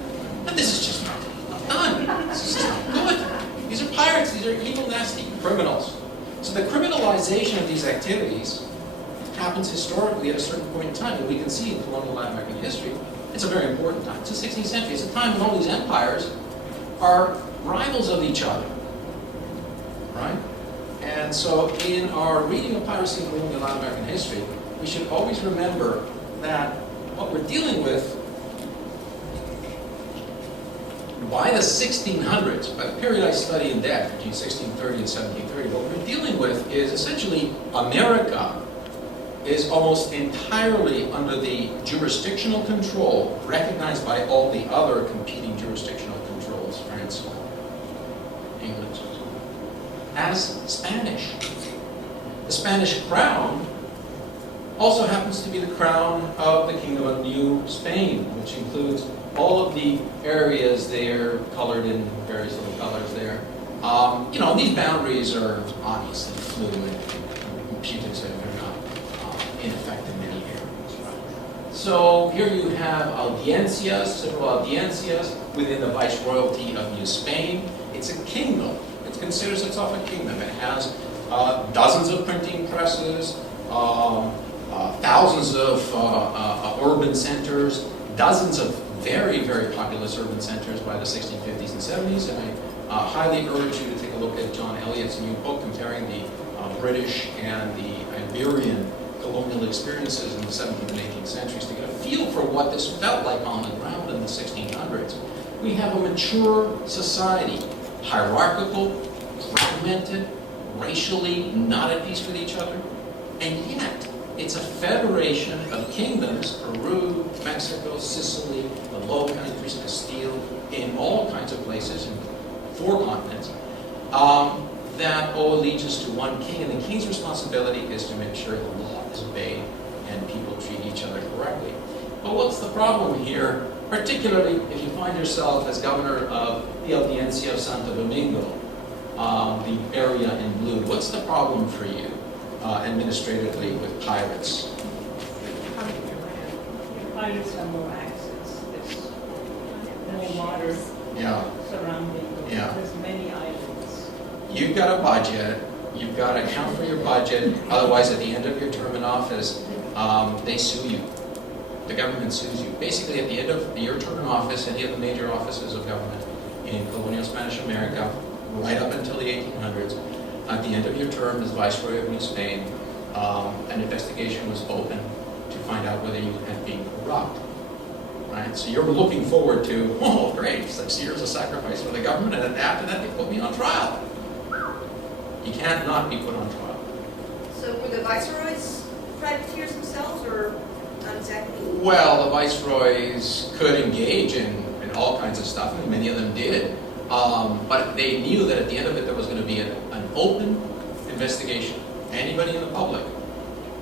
And this is just not done. This is just not good. These are pirates. These are evil, nasty criminals. So the criminalization of these activities happens historically at a certain point in time, and we can see in colonial Latin American history, it's a very important time. It's the 16th century. It's a time when all these empires are rivals of each other, right? And so in our reading of piracy in colonial Latin American history, we should always remember that what we're dealing with by the 1600s, by the period I study in depth, between 1630 and 1730, what we're dealing with is essentially America is almost entirely under the jurisdictional control recognized by all the other competing jurisdictional controls, France, England, as Spanish. The Spanish crown also happens to be the crown of the Kingdom of New Spain, which includes all of the areas there colored in various little colors there. You know, these boundaries are obviously fluid and putative. They're not in effect in many areas. Right? So here you have audiencias, civil audiencias within the Viceroyalty of New Spain. It's a kingdom. It considers itself a kingdom. It has dozens of printing presses, thousands of urban centers, dozens of very, very populous urban centers by the 1650s and 70s, and I highly urge you to take a look at John Eliot's new book comparing the British and the Iberian colonial experiences in the 17th and 18th centuries to get a feel for what this felt like on the ground in the 1600s. We have a mature society, hierarchical, fragmented, racially not at peace with each other, and yet it's a federation of kingdoms, Peru, Mexico, Sicily, the Low Countries, Castile, in all kinds of places, in 4 continents, that owe allegiance to one king, and the king's responsibility is to make sure the law is obeyed and people treat each other correctly. But what's the problem here particularly if you find yourself as governor of the Audiencia of Santo Domingo, the area in blue. What's the problem for you administratively with pirates? Pirates have more access, there's more water surrounding those, there's many islands. You've got a budget, you've got to account for your budget, otherwise at the end of your term in office, they sue you. The government sues you. Basically, at the end of your term in office, any of the major offices of government in colonial Spanish America, right up until the 1800s, at the end of your term as Viceroy of New Spain, an investigation was open to find out whether you had been corrupt. Right? So you're looking forward to, oh great, 6 years of sacrifice for the government, and then after that they put me on trial. You can't not be put on trial. So were the viceroys privateers themselves, or not exactly? Well, the viceroys could engage in all kinds of stuff, and many of them did. But they knew that at the end of it there was going to be an open investigation. Anybody in the public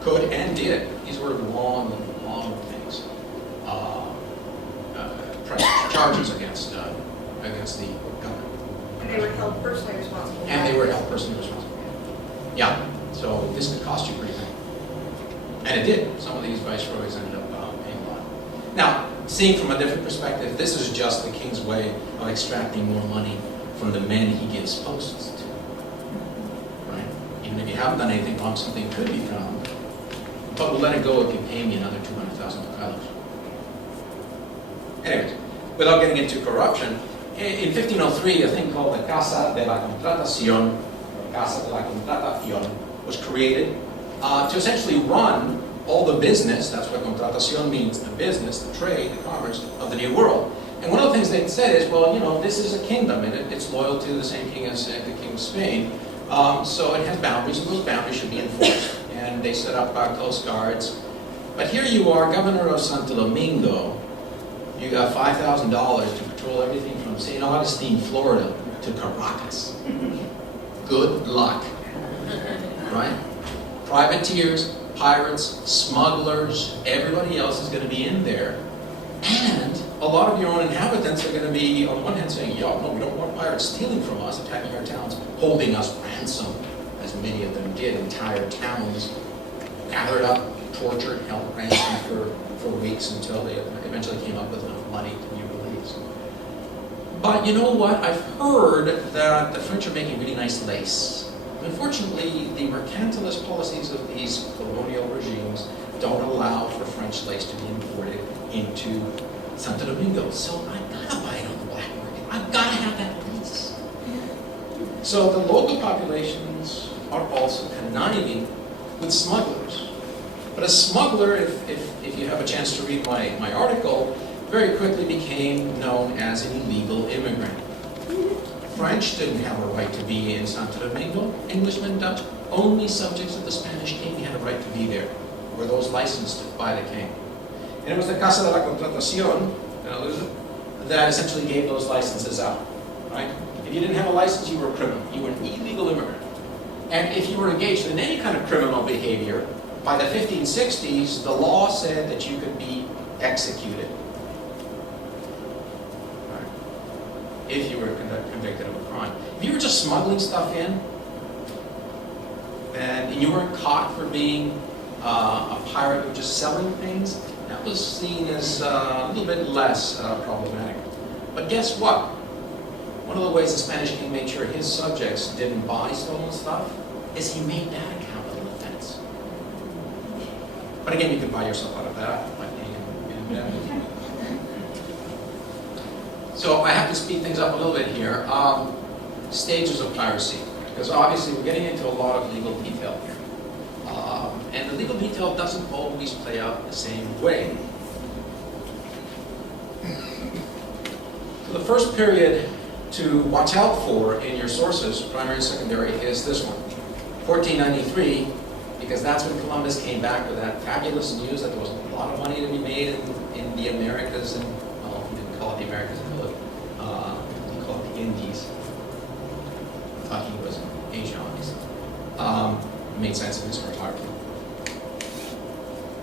could and did. These were long things. Press charges against the government. And they were held personally responsible. And they were held personally responsible. Yeah. So this could cost you pretty penny. And it did. Some of these viceroys ended up paying a lot. Now, seeing from a different perspective, this is just the king's way of extracting more money from the men he gives posts to. Right? Even if you haven't done anything wrong, something could be found. But we'll let it go if you pay me another 200,000 pesos. Anyways, without getting into corruption, in 1503, a thing called the Casa de la Contratación, or Casa de la Contratación, was created to essentially run all the business. That's what contratación means, the business, the trade, the commerce of the New World. And one of the things they said is, well, you know, this is a kingdom, and it's loyal to the same king as the King of Spain. So it has boundaries, and those boundaries should be enforced. And they set up coast guards. But here you are, governor of Santo Domingo. You got $5,000 to patrol everything from St. Augustine, Florida, to Caracas. Good luck, right? Privateers, pirates, smugglers, everybody else is going to be in there. And a lot of your own inhabitants are going to be, on one hand, saying, yo, no, we don't want pirates stealing from us, attacking our towns, holding us ransom, as many of them did. Entire towns gathered up, tortured, held ransom for weeks until they eventually came up with enough money to be released. But you know what? I've heard that the French are making really nice lace. Unfortunately, the mercantilist policies of these colonial regimes don't allow for French lace to be imported into Santo Domingo. So I've got to buy it on the black market. I've got to have that lace. So the local populations are also conniving with smugglers. But a smuggler, if you have a chance to read my article, very quickly became known as an illegal immigrant. French didn't have a right to be in Santo Domingo. Englishmen, Dutch, only subjects of the Spanish king had a right to be there, were those licensed by the king. And it was the Casa de la Contratación that essentially gave those licenses out, right? If you didn't have a license, you were a criminal. You were an illegal immigrant. And if you were engaged in any kind of criminal behavior, by the 1560s, the law said that you could be executed. Right? If you were convicted of a crime. If you were just smuggling stuff in, and you weren't caught for being a pirate who just selling things, that was seen as a little bit less problematic. But guess what? One of the ways the Spanish king made sure his subjects didn't buy stolen stuff is he made that a capital offense. But again, you can buy yourself out of that by being in debt. So I have to speed things up a little bit here. Stages of piracy, because obviously we're getting into a lot of legal detail here. And the legal detail doesn't always play out the same way. So the first period to watch out for in your sources, primary and secondary, is this one, 1493, because that's when Columbus came back with that fabulous news that there was a lot of money to be made in the Americas, and well, he didn't call it the Americas, he called it the Indies. I thought he was Asia, obviously. It made sense in his cartography.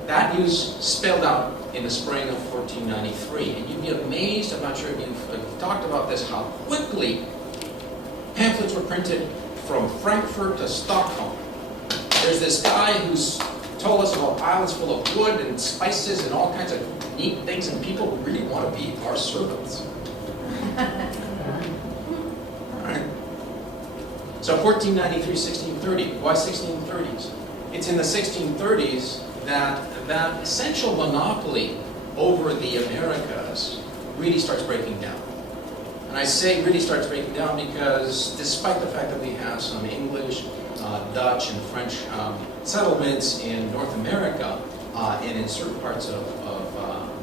That news spelled out in the spring of 1493. And you'd be amazed, I'm not sure if you've talked about this, how quickly pamphlets were printed from Frankfurt to Stockholm. There's this guy who's told us about islands full of wood and spices and all kinds of neat things, and people who really want to be our servants. All right. So 1493, 1630. Why 1630s? It's in the 1630s that that essential monopoly over the Americas really starts breaking down. And I say really starts breaking down because despite the fact that we have some English, Dutch, and French settlements in North America and in certain parts of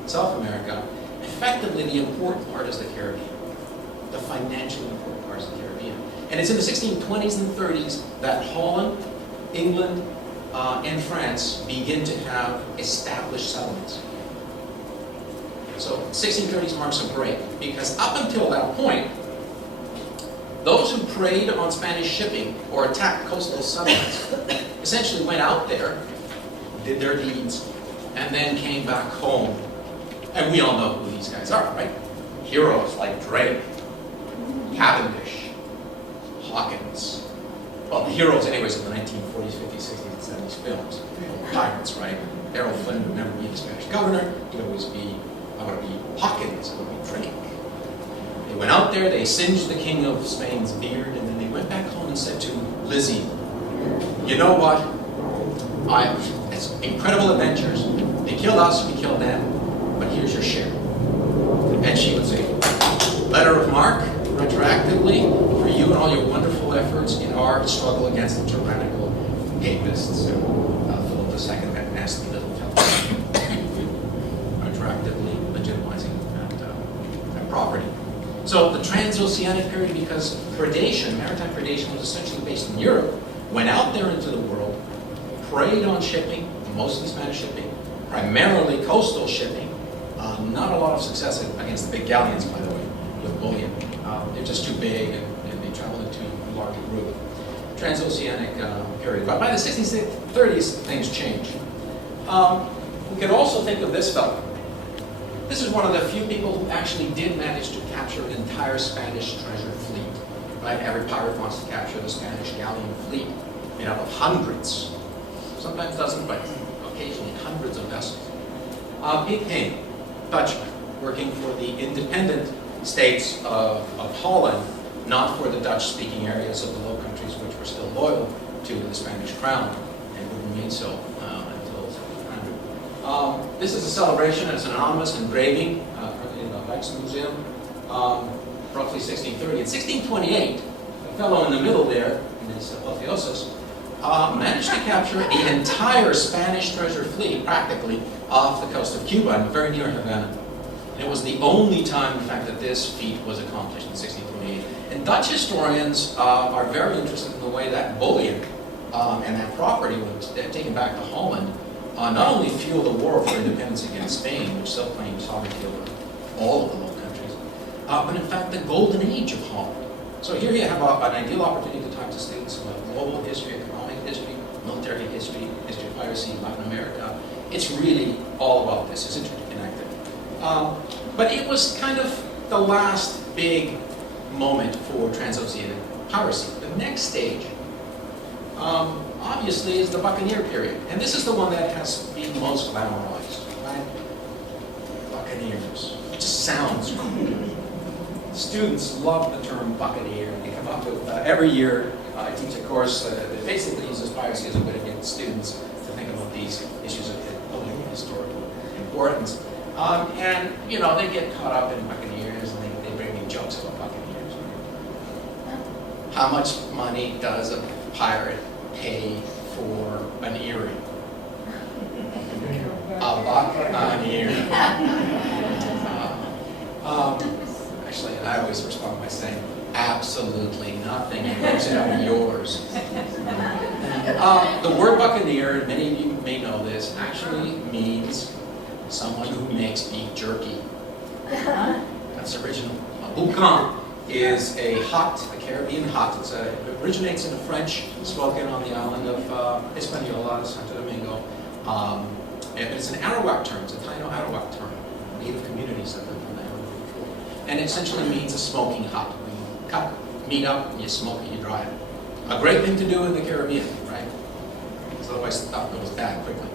South America, effectively the important part is the Caribbean. The financially important part is the Caribbean. And it's in the 1620s and 30s that Holland, England, and France begin to have established settlements. So 1630s marks a break, because up until that point, those who preyed on Spanish shipping or attacked coastal settlements essentially went out there, did their deeds, and then came back home. And we all know who these guys are, right? Heroes like Drake, Cavendish, Hawkins. Well, the heroes anyways of the 1940s, 50s, 60s, and 70s films. Pirates, right? Errol Flynn would never be the Spanish governor. He'd always be, I want to be Hawkins, I want to be Drake. They went out there, they singed the king of Spain's beard, and then they went back home and said to Lizzie, you know what? It's incredible adventures. They killed us, we killed them, but here's your share. And she would say, letter of marque, retroactively, for you and all your wonderful efforts in our struggle against the tyrannical papists and Philip II, that nasty little fellow. Retroactively legitimizing that property. So the transoceanic period, because predation, maritime predation, was essentially based in Europe, went out there into the world, preyed on shipping, mostly Spanish shipping, primarily coastal shipping. Not a lot of success against the big galleons, by the way, with bullion. They're just too big and they travel in too large a group. Transoceanic period. But by the 1630s, things change. We could also think of this fellow. This is one of the few people who actually did manage to capture an entire Spanish treasure fleet. Right? Every pirate wants to capture the Spanish galleon fleet, made up of hundreds. Sometimes dozens, but occasionally hundreds of vessels. He came, Dutchman, working for the independent states of Holland, not for the Dutch-speaking areas of the Low Countries, which were still loyal to the Spanish crown and would remain so until 1700. This is a celebration. It's an anonymous engraving in the Rijksmuseum, roughly 1630. In 1628, the fellow in the middle there, in his apotheosis, managed to capture the entire Spanish treasure fleet, practically, off the coast of Cuba and very near Havana. And it was the only time, in fact, that this feat was accomplished in 1628. And Dutch historians are very interested in the way that bullion and that property was taken back to Holland not only fueled the war for independence against Spain, which still claimed sovereignty over all of the Low Countries, but in fact the golden age of Holland. So here you have an ideal opportunity to talk to students about global history, economic history, military history, history of piracy in Latin America. It's really all about this. It's interconnected. But it was kind of the last big moment for transoceanic piracy. The next stage, obviously, is the Buccaneer Period. And this is the one that has been most glamorized, right? Buccaneers. It just sounds cool. Students love the term Buccaneer. They come up with, every year, I teach a course that basically uses piracy as a way to get students to think about these issues of political historical importance. And, you know, they get caught up in Buccaneers and they bring me jokes about Buccaneers. How much money does a pirate pay for an earring? A Buccaneer. Actually, I always respond by saying, absolutely nothing. It goes out of yours. The word Buccaneer, and many of you may know this, actually means someone who makes beef jerky. That's original. A boucan is a hut, a Caribbean hut. It originates in French, spoken on the island of Hispaniola, Santo Domingo. And it's an Arawak term, it's a Taino-Arawak term, native communities that live on the Arawak. And it essentially means a smoking hut. You cut meat up, and you smoke it, you dry it. A great thing to do in the Caribbean, right? So otherwise stuff goes bad quickly.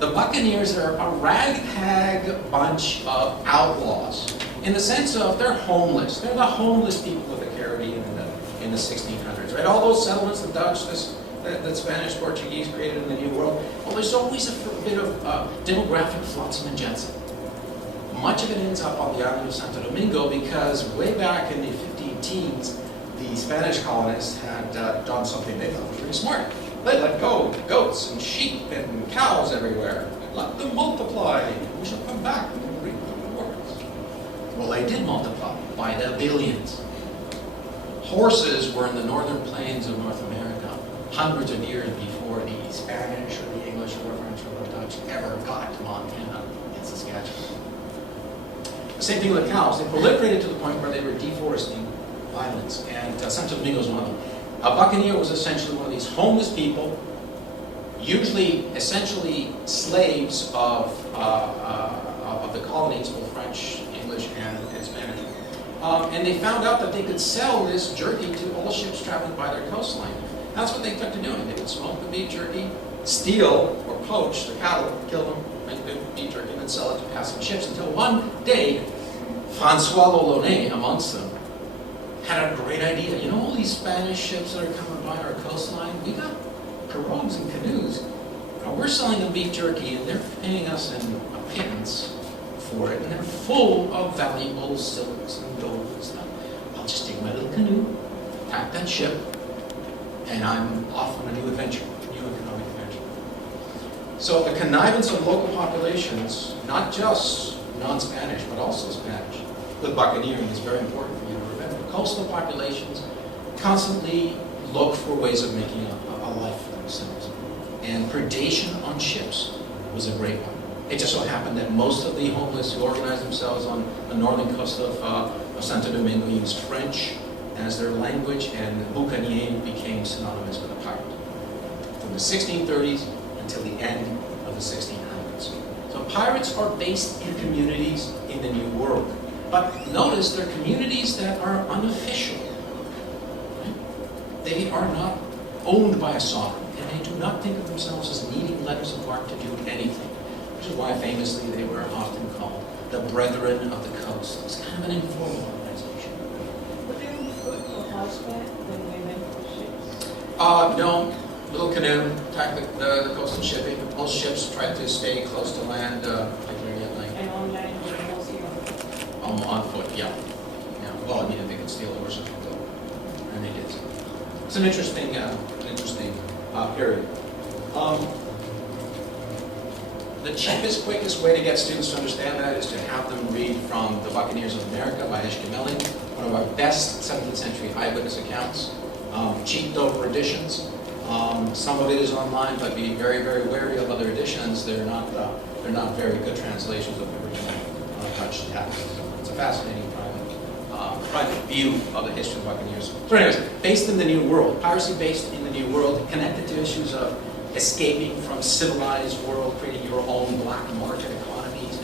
The Buccaneers are a ragtag bunch of outlaws in the sense of they're homeless. They're the homeless people of the Caribbean in the 1600s, right? All those settlements, the Dutch, the Spanish, Portuguese created in the New World. Well, there's always a bit of demographic flotsam and jetsam. Much of it ends up on the island of Santo Domingo because way back in the 15 teens, the Spanish colonists had done something they thought was pretty smart. They let go goats and sheep and cows everywhere. Let them multiply. We shall come back and reap the rewards. Well, they did multiply by the billions. Horses were in the northern plains of North America hundreds of years before the Spanish or the English or the French or the Dutch ever got to Montana in Saskatchewan. The same thing with cows. They proliferated to the point where they were deforesting islands, and Santo Domingo is one of them. A buccaneer was essentially one of these homeless people, usually essentially slaves of the colonies, both French, English, and Spanish. And they found out that they could sell this jerky to all ships traveling by their coastline. That's what they took to doing. They would smoke the beef jerky, steal or poach the cattle, kill them, make the beef jerky, and then sell it to passing ships until one day, Francois Lolonais amongst them had a great idea. You know all these Spanish ships that are coming by our coastline? We got pirogues and canoes. Now we're selling them beef jerky and they're paying us in a pittance for it, and they're full of valuable silks and gold and stuff. I'll just take my little canoe, tack that ship, and I'm off on a new adventure, new economic adventure. So the connivance of local populations, not just non-Spanish, but also Spanish, with buccaneering is very important for you to remember. Coastal populations constantly look for ways of making a life for themselves. And predation on ships was a great one. It just so happened that most of the homeless who organized themselves on the northern coast of Santo Domingo used French as their language, and Buccaneer became synonymous with a pirate. From the 1630s until the end of the 1600s. So pirates are based in communities in the New World. But notice they're communities that are unofficial. Right? They are not owned by a sovereign, and they do not think of themselves as needing letters of marque to do anything. Which is why famously they were often called the Brethren of the Coast. It's kind of an informal organization. Were they on foot or horseback when they went for ships? No. Little canoe, tack the coastal shipping. Most ships tried to stay close to land, particularly at night. And on land, they were mostly on foot? On foot, yeah. Well, I mean, if they could steal horses, and they did. It's an interesting period. The cheapest, quickest way to get students to understand that is to have them read from The Buccaneers of America by Ishmael, one of our best 17th century eyewitness accounts. Cheap, dope editions. Some of it is online, but be very, very wary of other editions. They're not very good translations of the original Dutch text. It's a fascinating private view of the history of Buccaneers. So anyways, based in the New World, piracy based in the New World, connected to issues of escaping from civilized world, creating your own black market economies.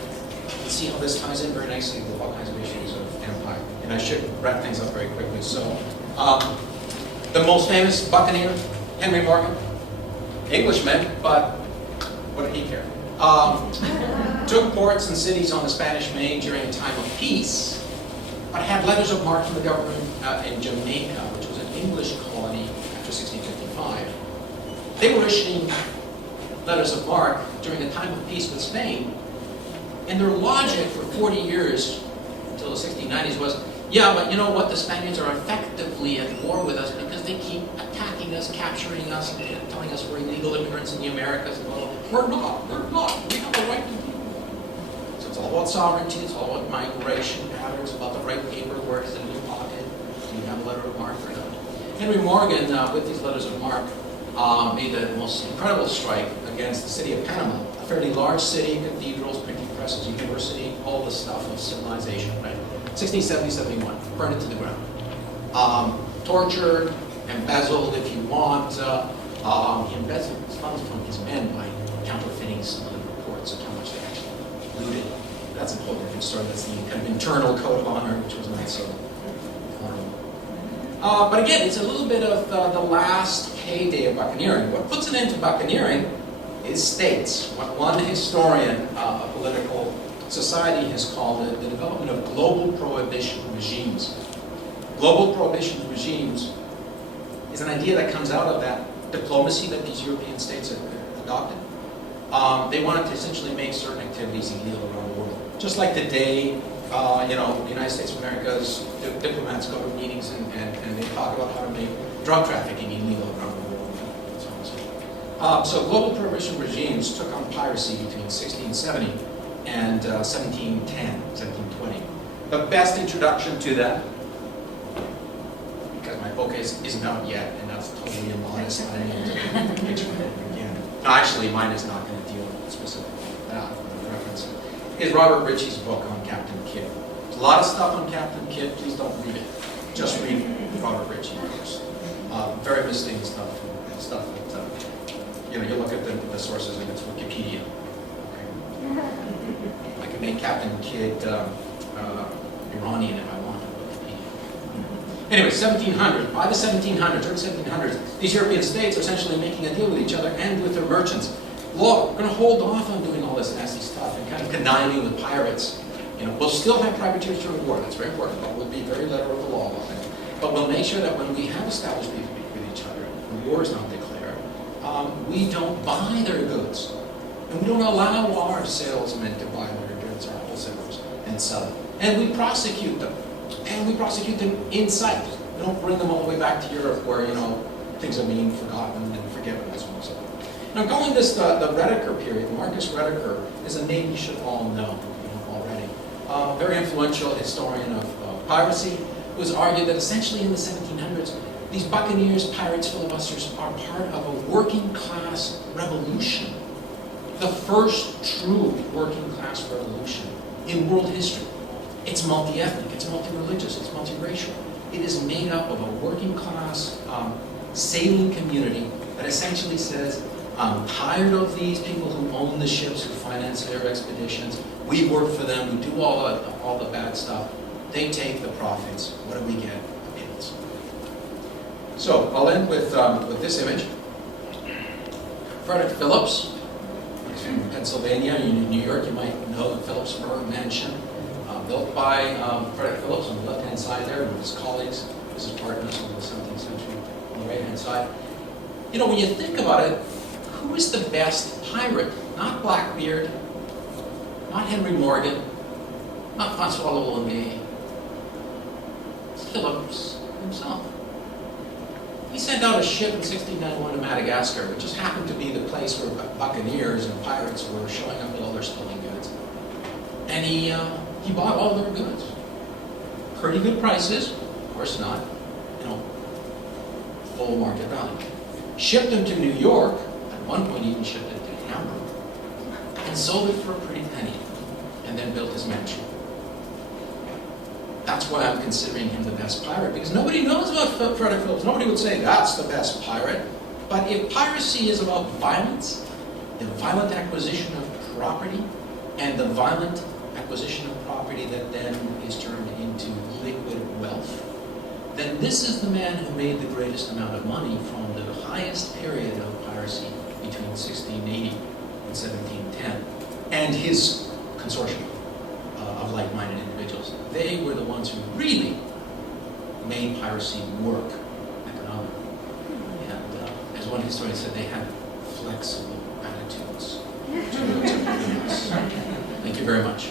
You see how this ties in very nicely with all kinds of issues of empire. And I should wrap things up very quickly. So, the most famous buccaneer, Henry Morgan, Englishman, but what did he care? Took ports and cities on the Spanish Main during a time of peace, but had letters of marque from the government in Jamaica, which was an English colony after 1655. They were issuing letters of marque during a time of peace with Spain, and their logic for 40 years, until the 1690s, was, yeah, but you know what, the Spaniards are effectively at war with us because they keep attacking us, capturing us, and telling us we're illegal immigrants in the Americas. And all. We're not. We have a right to be. So it's all about sovereignty, it's all about migration patterns, about the right paperwork in your pocket. Do you have a letter of marque or not? Henry Morgan, with these letters of marque, made the most incredible strike against the city of Panama, a fairly large city, cathedrals, printing presses, university, all the stuff of civilization, right? 1670-71, burned it to the ground. Tortured, embezzled if you want. He embezzled funds from his men by counterfeiting some of the reports. records of how much they actually looted. That's a whole different story. That's the kind of internal code of honor, which was not so honorable. But again, it's a little bit of the last heyday of buccaneering. What puts an end to buccaneering is states. What one historian of political society has called it the development of global prohibition regimes. Global prohibition regimes is an idea that comes out of that diplomacy that these European states have adopted. They wanted to essentially make certain activities illegal around the world. Just like today, the United States of America's diplomats go to meetings and they talk about how to make drug trafficking illegal around the world. And so on and so forth. So global prohibition regimes took on piracy between 1670 and 1710, 1720. The best introduction to that, because my book isn't out yet, and that's totally immodest, I didn't know to picture it again. No, actually, mine is not going to deal specifically with that, for reference, is Robert Ritchie's book on Captain Kidd. There's a lot of stuff on Captain Kidd, please don't read it. Just read Robert Ritchie first. Very misleading stuff that, you look at the sources and it's Wikipedia. Okay? I could make Captain Kidd Iranian if I wanted. Anyway, 1700. By the 1700s, early 1700s, these European states are essentially making a deal with each other and with their merchants. Look, we're going to hold off on doing all this nasty stuff and kind of conniving with pirates. We'll still have privateers during war. That's very important, but we'll be very letter of the law on it. But we'll make sure that when we have established beef with each other, when war is not declared, we don't buy their goods. And we don't allow our salesmen to buy their goods, our wholesalers, and sell them. And we prosecute them. And we prosecute them in sight. We don't bring them all the way back to Europe where, things are being forgotten and forgiven and so on and so forth. Now, calling this the Rediker period, Marcus Rediker is a name you should all know already. A very influential historian of piracy who has argued that essentially in the 1700s, these buccaneers, pirates, filibusters are part of a working class revolution. The first true working class revolution in world history. It's multi-ethnic, it's multi-religious, it's multi-racial. It is made up of a working class sailing community that essentially says, I'm tired of these people who own the ships, who finance their expeditions. We work for them, we do all the bad stuff. They take the profits. What do we get? Appeals. So I'll end with this image. Frederick Phillips. He's from Pennsylvania. In New York, you might know the Phillipsburg Mansion. Built by Frederick Phillips on the left-hand side there, with his colleagues, his partners in the 17th century on the right-hand side. When you think about it, who is the best pirate? Not Blackbeard, not Henry Morgan, not Francois Lolonais. It's Phillips himself. He sent out a ship in 1691 to Madagascar, which just happened to be the place where buccaneers and pirates were showing up with all their stolen goods. And he bought all their goods. Pretty good prices, of course not, full market value. Shipped them to New York, at one point even shipped it to Hamburg, and sold it for a pretty penny, and then built his mansion. That's why I'm considering him the best pirate, because nobody knows about Frederick Phillips. Nobody would say that's the best pirate. But if piracy is about violence, the violent acquisition of property, and the violent acquisition of property that then is turned into liquid wealth, then this is the man who made the greatest amount of money from the highest period of piracy between 1680 and 1710. And his consortium of like-minded individuals. They were the ones who really made piracy work economically. And as one historian said, they had flexible attitudes to us. Thank you very much.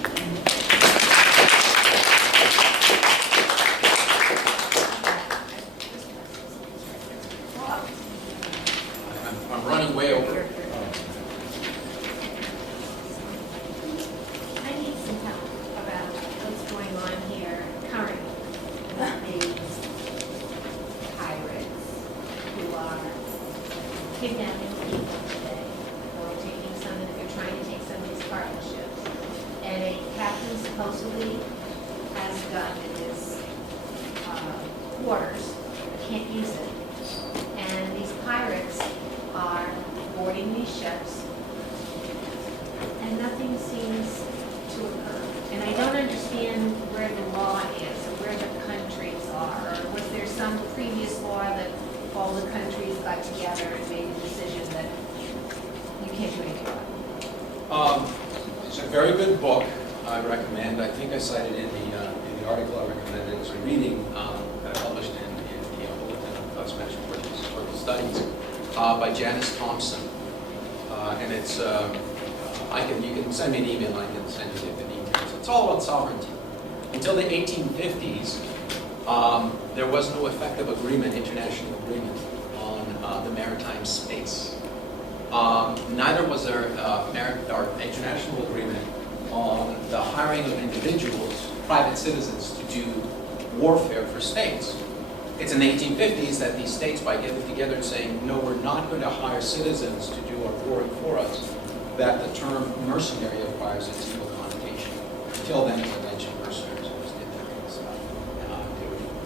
I'm running way over. I need some help about what's going on here currently with these pirates who are kidnapping people today, or they're trying to take some of these cargo ships. And a captain supposedly has a gun in his quarters, can't use it. And these pirates are boarding these ships. And nothing seems to occur. And I don't understand where the law is, or where the countries are, or was there some previous law that all the countries got together and made a decision that you can't do anything about it? It's a very good book. I recommend. I think I cited in the article I recommended as a reading that I published in the Bulletin of Spanish Historical Studies by Janice Thompson, and it's you can send me an email. I can send you the details. It's all about sovereignty. Until the 1850s, there was no effective agreement, international agreement, on the maritime space. Neither was there international agreement on the hiring of individuals, private citizens, to do warfare for states. It's in the 1850s that these states, by getting together and saying, no, we're not going to hire citizens to do our warring for us, that the term mercenary acquires its evil connotation. Until then, as I mentioned, mercenaries always did that kind of stuff. They were even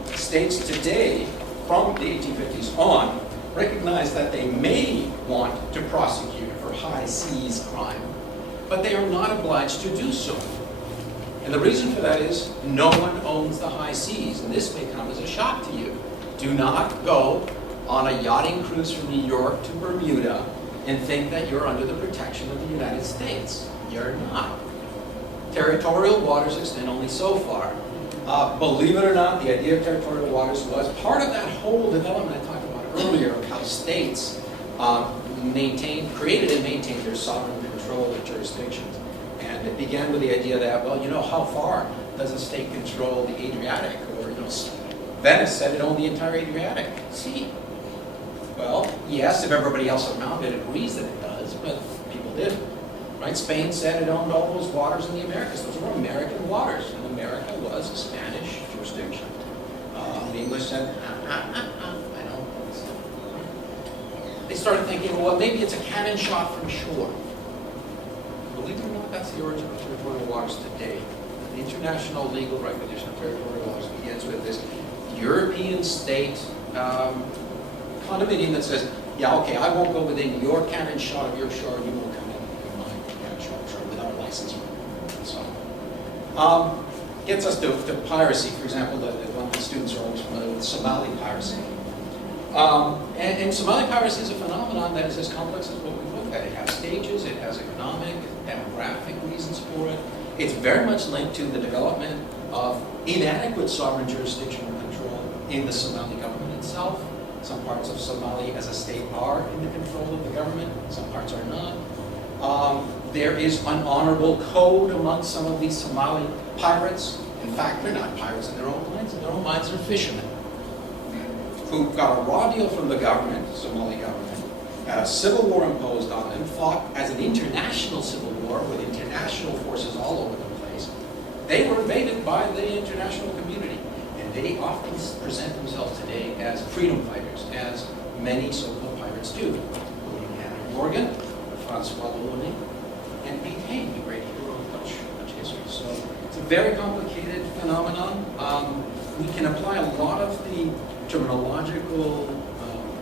soldiers. States today, from the 1850s on, recognize that they may want to prosecute for high seas crime, but they are not obliged to do so. And the reason for that is no one owns the high seas, and this may come as a shock to you. Do not go on a yachting cruise from New York to Bermuda and think that you're under the protection of the United States. You're not. Territorial waters extend only so far. Believe it or not, the idea of territorial waters was part of that whole development I talked about earlier of how states created and maintained their sovereign control of jurisdictions. And it began with the idea that, well, how far does a state control the Adriatic? Or, Venice said it owned the entire Adriatic Sea. Well, yes, if everybody else around it agrees that it does, but people didn't. Right? Spain said it owned all those waters in the Americas. Those were American waters, and America was a Spanish jurisdiction. The English said, I don't. They started thinking, well, maybe it's a cannon shot from shore. Believe it or not, that's the origin of territorial waters today. The international legal recognition of territorial waters begins with this European state condominium that says, yeah, okay, I won't go within your cannon shot of your shore, you won't come in mine cannon shot of shore without a license. So, gets us to piracy, for example, one of the students are always familiar with Somali piracy. And Somali piracy is a phenomenon that is as complex as what we look at. It has stages, it has economic, demographic reasons for it. It's very much linked to the development of inadequate sovereign jurisdictional control in the Somali government itself. Some parts of Somalia as a state are in the control of the government, some parts are not. There is an honorable code amongst some of these Somali pirates. In fact, they're not pirates in their own minds. In their own minds, they're fishermen who got a raw deal from the government, Somali government, had a civil war imposed on them, fought as an international civil war with international forces all over the place. They were invaded by the international community, and they often present themselves today as freedom fighters, as many so-called pirates do, including Hannah Morgan, Francois Delaunay, and Pete Hayne, the great hero of Dutch history. So it's a very complicated phenomenon. We can apply a lot of the terminological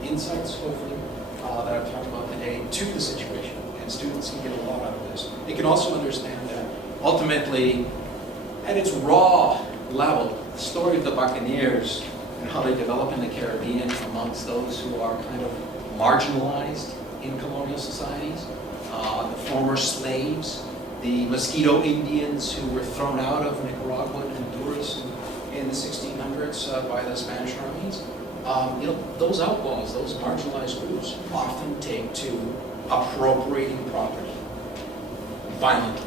insights, hopefully, that I've talked about today to the situation, and students can get a lot out of this. They can also understand that ultimately, at its raw level, the story of the Buccaneers and how they develop in the Caribbean amongst those who are kind of marginalized in colonial societies, the former slaves, the Mosquito Indians who were thrown out of Nicaragua and Honduras in the 1600s by the Spanish armies. Those outlaws, those marginalized groups, often take to appropriating property violently.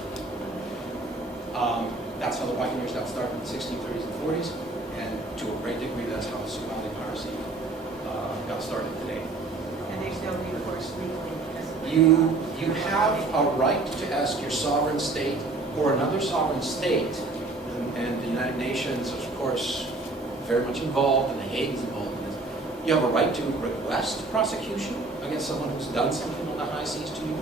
That's how the Buccaneers got started in the 1630s and 40s, and to a great degree, that's how Somali piracy got started today. And there's no recourse legally because of You have a right to ask your sovereign state or another sovereign state, and the United Nations, of course, very much involved, and the Hague is involved in this. You have a right to request prosecution against someone who's done something on the high seas to you,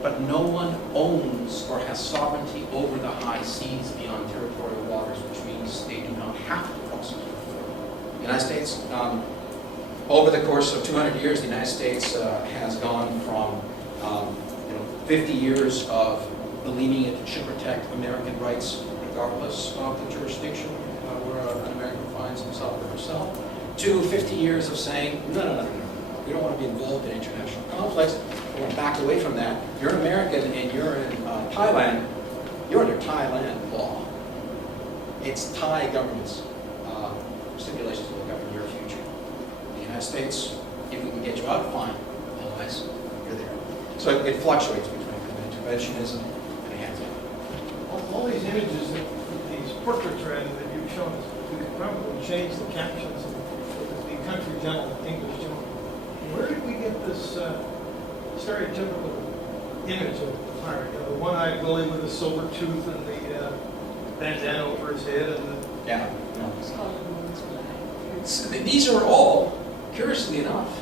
but no one owns or has sovereignty over the high seas beyond territorial waters, which means they do not have to prosecute. The United States, over the course of 200 years, the United States has gone from 50 years of believing it should protect American rights regardless of the jurisdiction where an American finds himself or herself, to 50 years of saying, no, we don't want to be involved in international conflicts. We want to back away from that. You're an American and you're in Thailand, you're under Thailand law. It's Thai government's stipulations will govern your future. The United States, if we can get you out, fine. Otherwise, you're there. So it fluctuates between interventionism and hands-on. All these images, these portraits rather that you've shown us, we could probably change the captions and the country gentleman, English gentleman. Where did we get this stereotypical image of the pirate? You know, the one-eyed Willie with a silver tooth and the bandana over his head and the... Yeah. These are all, curiously enough,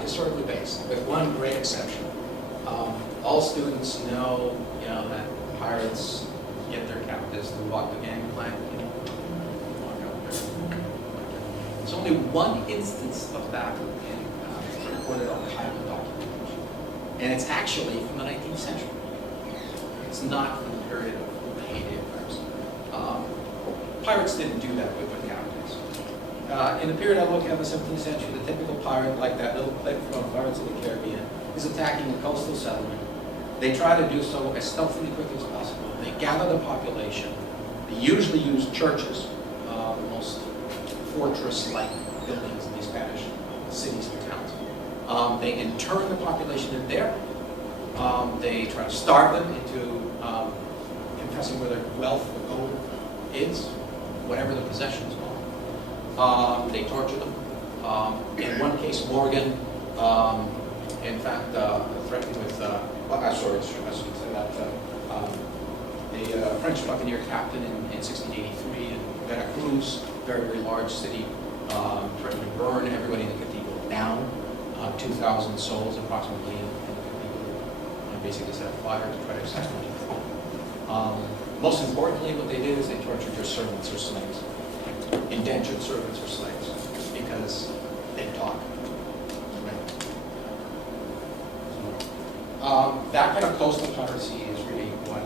historically based, with one great exception. All students know, that pirates get their captives to walk the gangplank, walk out there. There's only one instance of that in recorded archival documentation, and it's actually from the 19th century. It's not from the period of the heyday of piracy. Pirates didn't do that with their captives. In the period I look at, the 17th century, the typical pirate, like that little clip from Pirates of the Caribbean, is attacking a coastal settlement. They try to do so as stealthily quickly as possible. They gather the population. They usually use churches, the most fortress-like buildings in these Spanish cities and towns. They intern the population in there. They try to starve them into confessing where their wealth or gold is, whatever the possessions are. They torture them. In one case, Morgan, in fact, threatened with, I should say that, a French Buccaneer captain in 1683 in Veracruz, very, very large city, threatened to burn everybody in the cathedral down, 2,000 souls approximately in the cathedral, and basically set fire to try to exterminate them. Most importantly, what they did is they tortured their servants or slaves, indentured servants or slaves, because they talk. That kind of coastal piracy is really what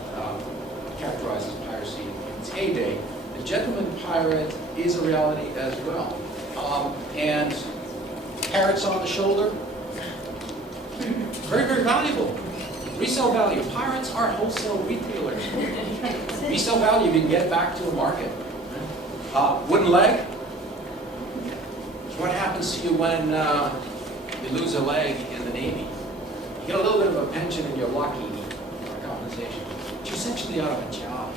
characterizes piracy in its heyday. The gentleman pirate is a reality as well. And parrots on the shoulder, very, very valuable. Resale value. Pirates are wholesale retailers. Resale value, you can get back to a market. Wooden leg. So what happens to you when you lose a leg in the Navy? You get a little bit of a pension and you're lucky for compensation. But you're essentially out of a job.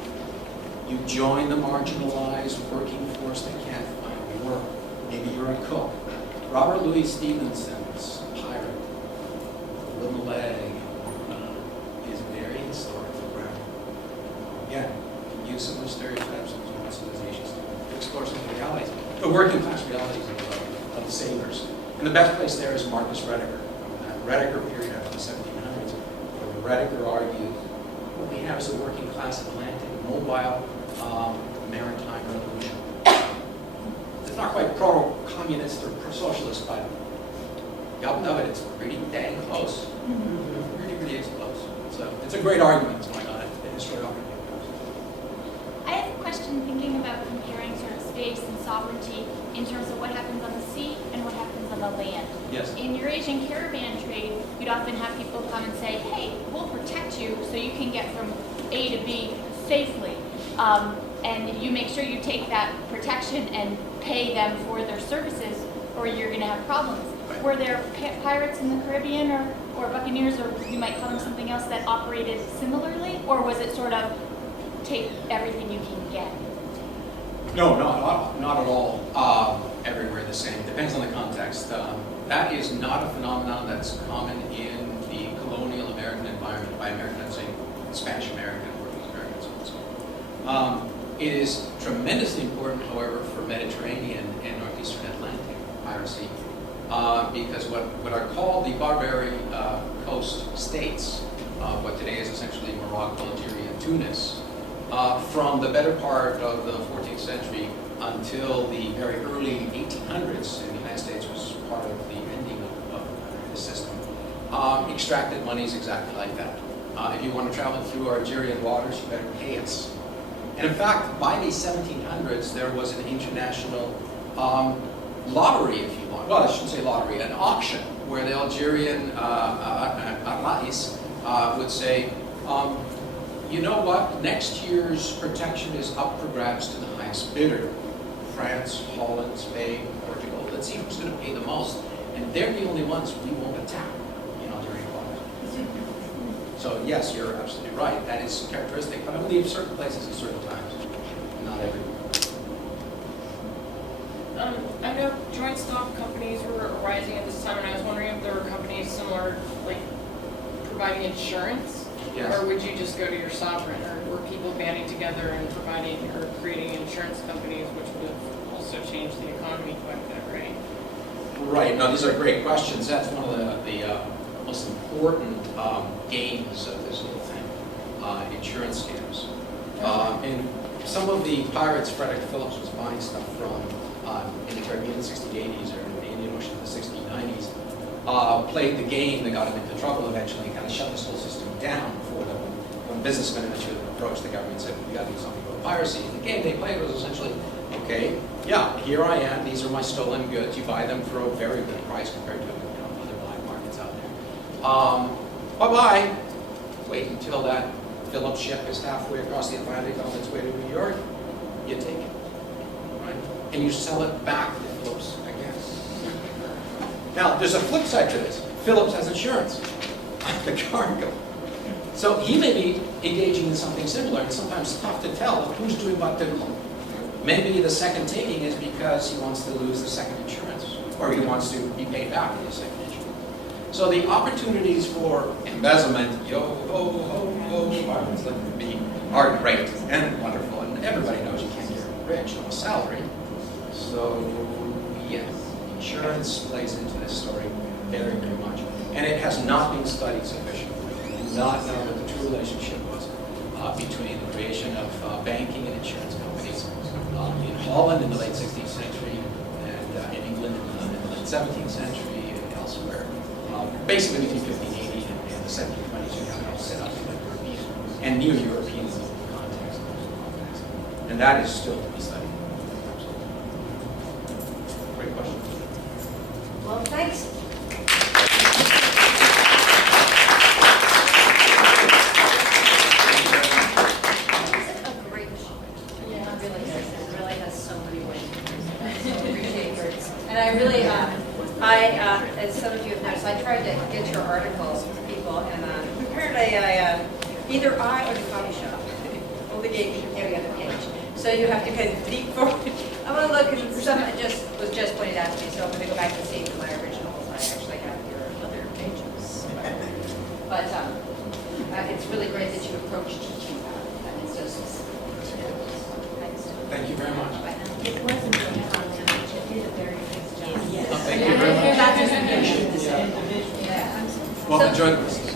You join the marginalized working force that can't find work. Maybe you're a cook. Robert Louis Stevenson's pirate, the wooden leg, is very historic for Brown. Again, use some of the stereotypes and civilizations to explore some of the realities, the working class realities of the sailors. And the best place there is Marcus Rediger, that Rediger period after the 1700s, where Rediger argued what we have is a working class Atlantic, mobile, maritime revolution. It's not quite pro-communist or pro-socialist, but the of it, it's pretty dang close. Pretty close. So it's a great argument that's going on in historiography. I have a question thinking about comparing sort of space and sovereignty in terms of what happens on the sea and what happens on the land. Yes. In Eurasian caravan trade, you'd often have people come and say, hey, we'll protect you so you can get from A to B safely. And you make sure you take that protection and pay them for their services or you're going to have problems. Right. Were there pirates in the Caribbean or buccaneers, or you might call them something else, that operated similarly? Or was it sort of take everything you can get? No, not at all. Everywhere the same. Depends on the context. That is not a phenomenon that's common in the colonial American environment. By American, I'm saying Spanish American, Portuguese American, so on and so on. It is tremendously important, however, for Mediterranean and Northeastern Atlantic piracy, because what are called the Barbary coast states, what today is essentially Morocco, Algeria, and Tunis, from the better part of the 14th century until the very early 1800s, and the United States was part of the ending of the system, extracted monies exactly like that. If you want to travel through Algerian waters, you better pay us. And in fact, by the 1700s, there was an international lottery, if you want. Well, I shouldn't say lottery, an auction, where the Algerian Rais would say, you know what, next year's protection is up for grabs to the highest bidder. France, Holland, Spain, Portugal, let's see who's going to pay the most. And they're the only ones we won't attack in Algerian waters. So yes, you're absolutely right. That is characteristic, but I believe certain places at certain times, not everywhere. I know joint stock companies were arising at this time, and I was wondering if there were companies similar, like providing insurance, Yes. or would you just go to your sovereign, or were people banding together and providing or creating insurance companies, which would have also changed the economy quite a bit, right? Right. No, these are great questions. That's one of the most important games of this whole thing, insurance scams. And some of the pirates Frederick Phillips was buying stuff from in the Caribbean in the 1680s or in the Indian Ocean in the 1690s, played the game that got him into trouble eventually, and kind of shut this whole system down for them. When businessmen eventually approached the government and said, we got to do something about piracy. And the game they played was essentially, okay, yeah, here I am, these are my stolen goods, you buy them for a very good price compared to other black markets out there. Bye-bye. Wait until that Phillips ship is halfway across the Atlantic on its way to New York, you take it, right? And you sell it back to Phillips again. Now, there's a flip side to this. Phillips has insurance on the cargo. So he may be engaging in something similar, and sometimes it's tough to tell who's doing what to whom. Maybe the second taking is because he wants to lose the second insurance, or he wants to be paid back for the second insurance. So the opportunities for embezzlement, are great and wonderful, and everybody knows you can't get rich on a salary. So yes, insurance plays into this story very, very much. And it has not been studied sufficiently. We do not know what the true relationship was between the creation of banking and insurance companies in Holland in the late 16th century and in England in the late 17th century and elsewhere. Basically between 1580 and the 1720s, you have it all set up in the European and neo-European context. And that is still to be studied. Great question. Well, thanks. As some of you have noticed, I tried to get your articles to people, and apparently either I or the coffee shop only gave me every other page. So you have to kind of deep forward. I'm going to look, and something was just pointed out to me, so I'm going to go back and see my originals. I actually have your other pages. But it's really great that you approach teaching about it. That is so specific. Thanks. Thank you very much. It wasn't really on them, but you did a very nice job. Thank you very much. Yeah. Well, enjoy this.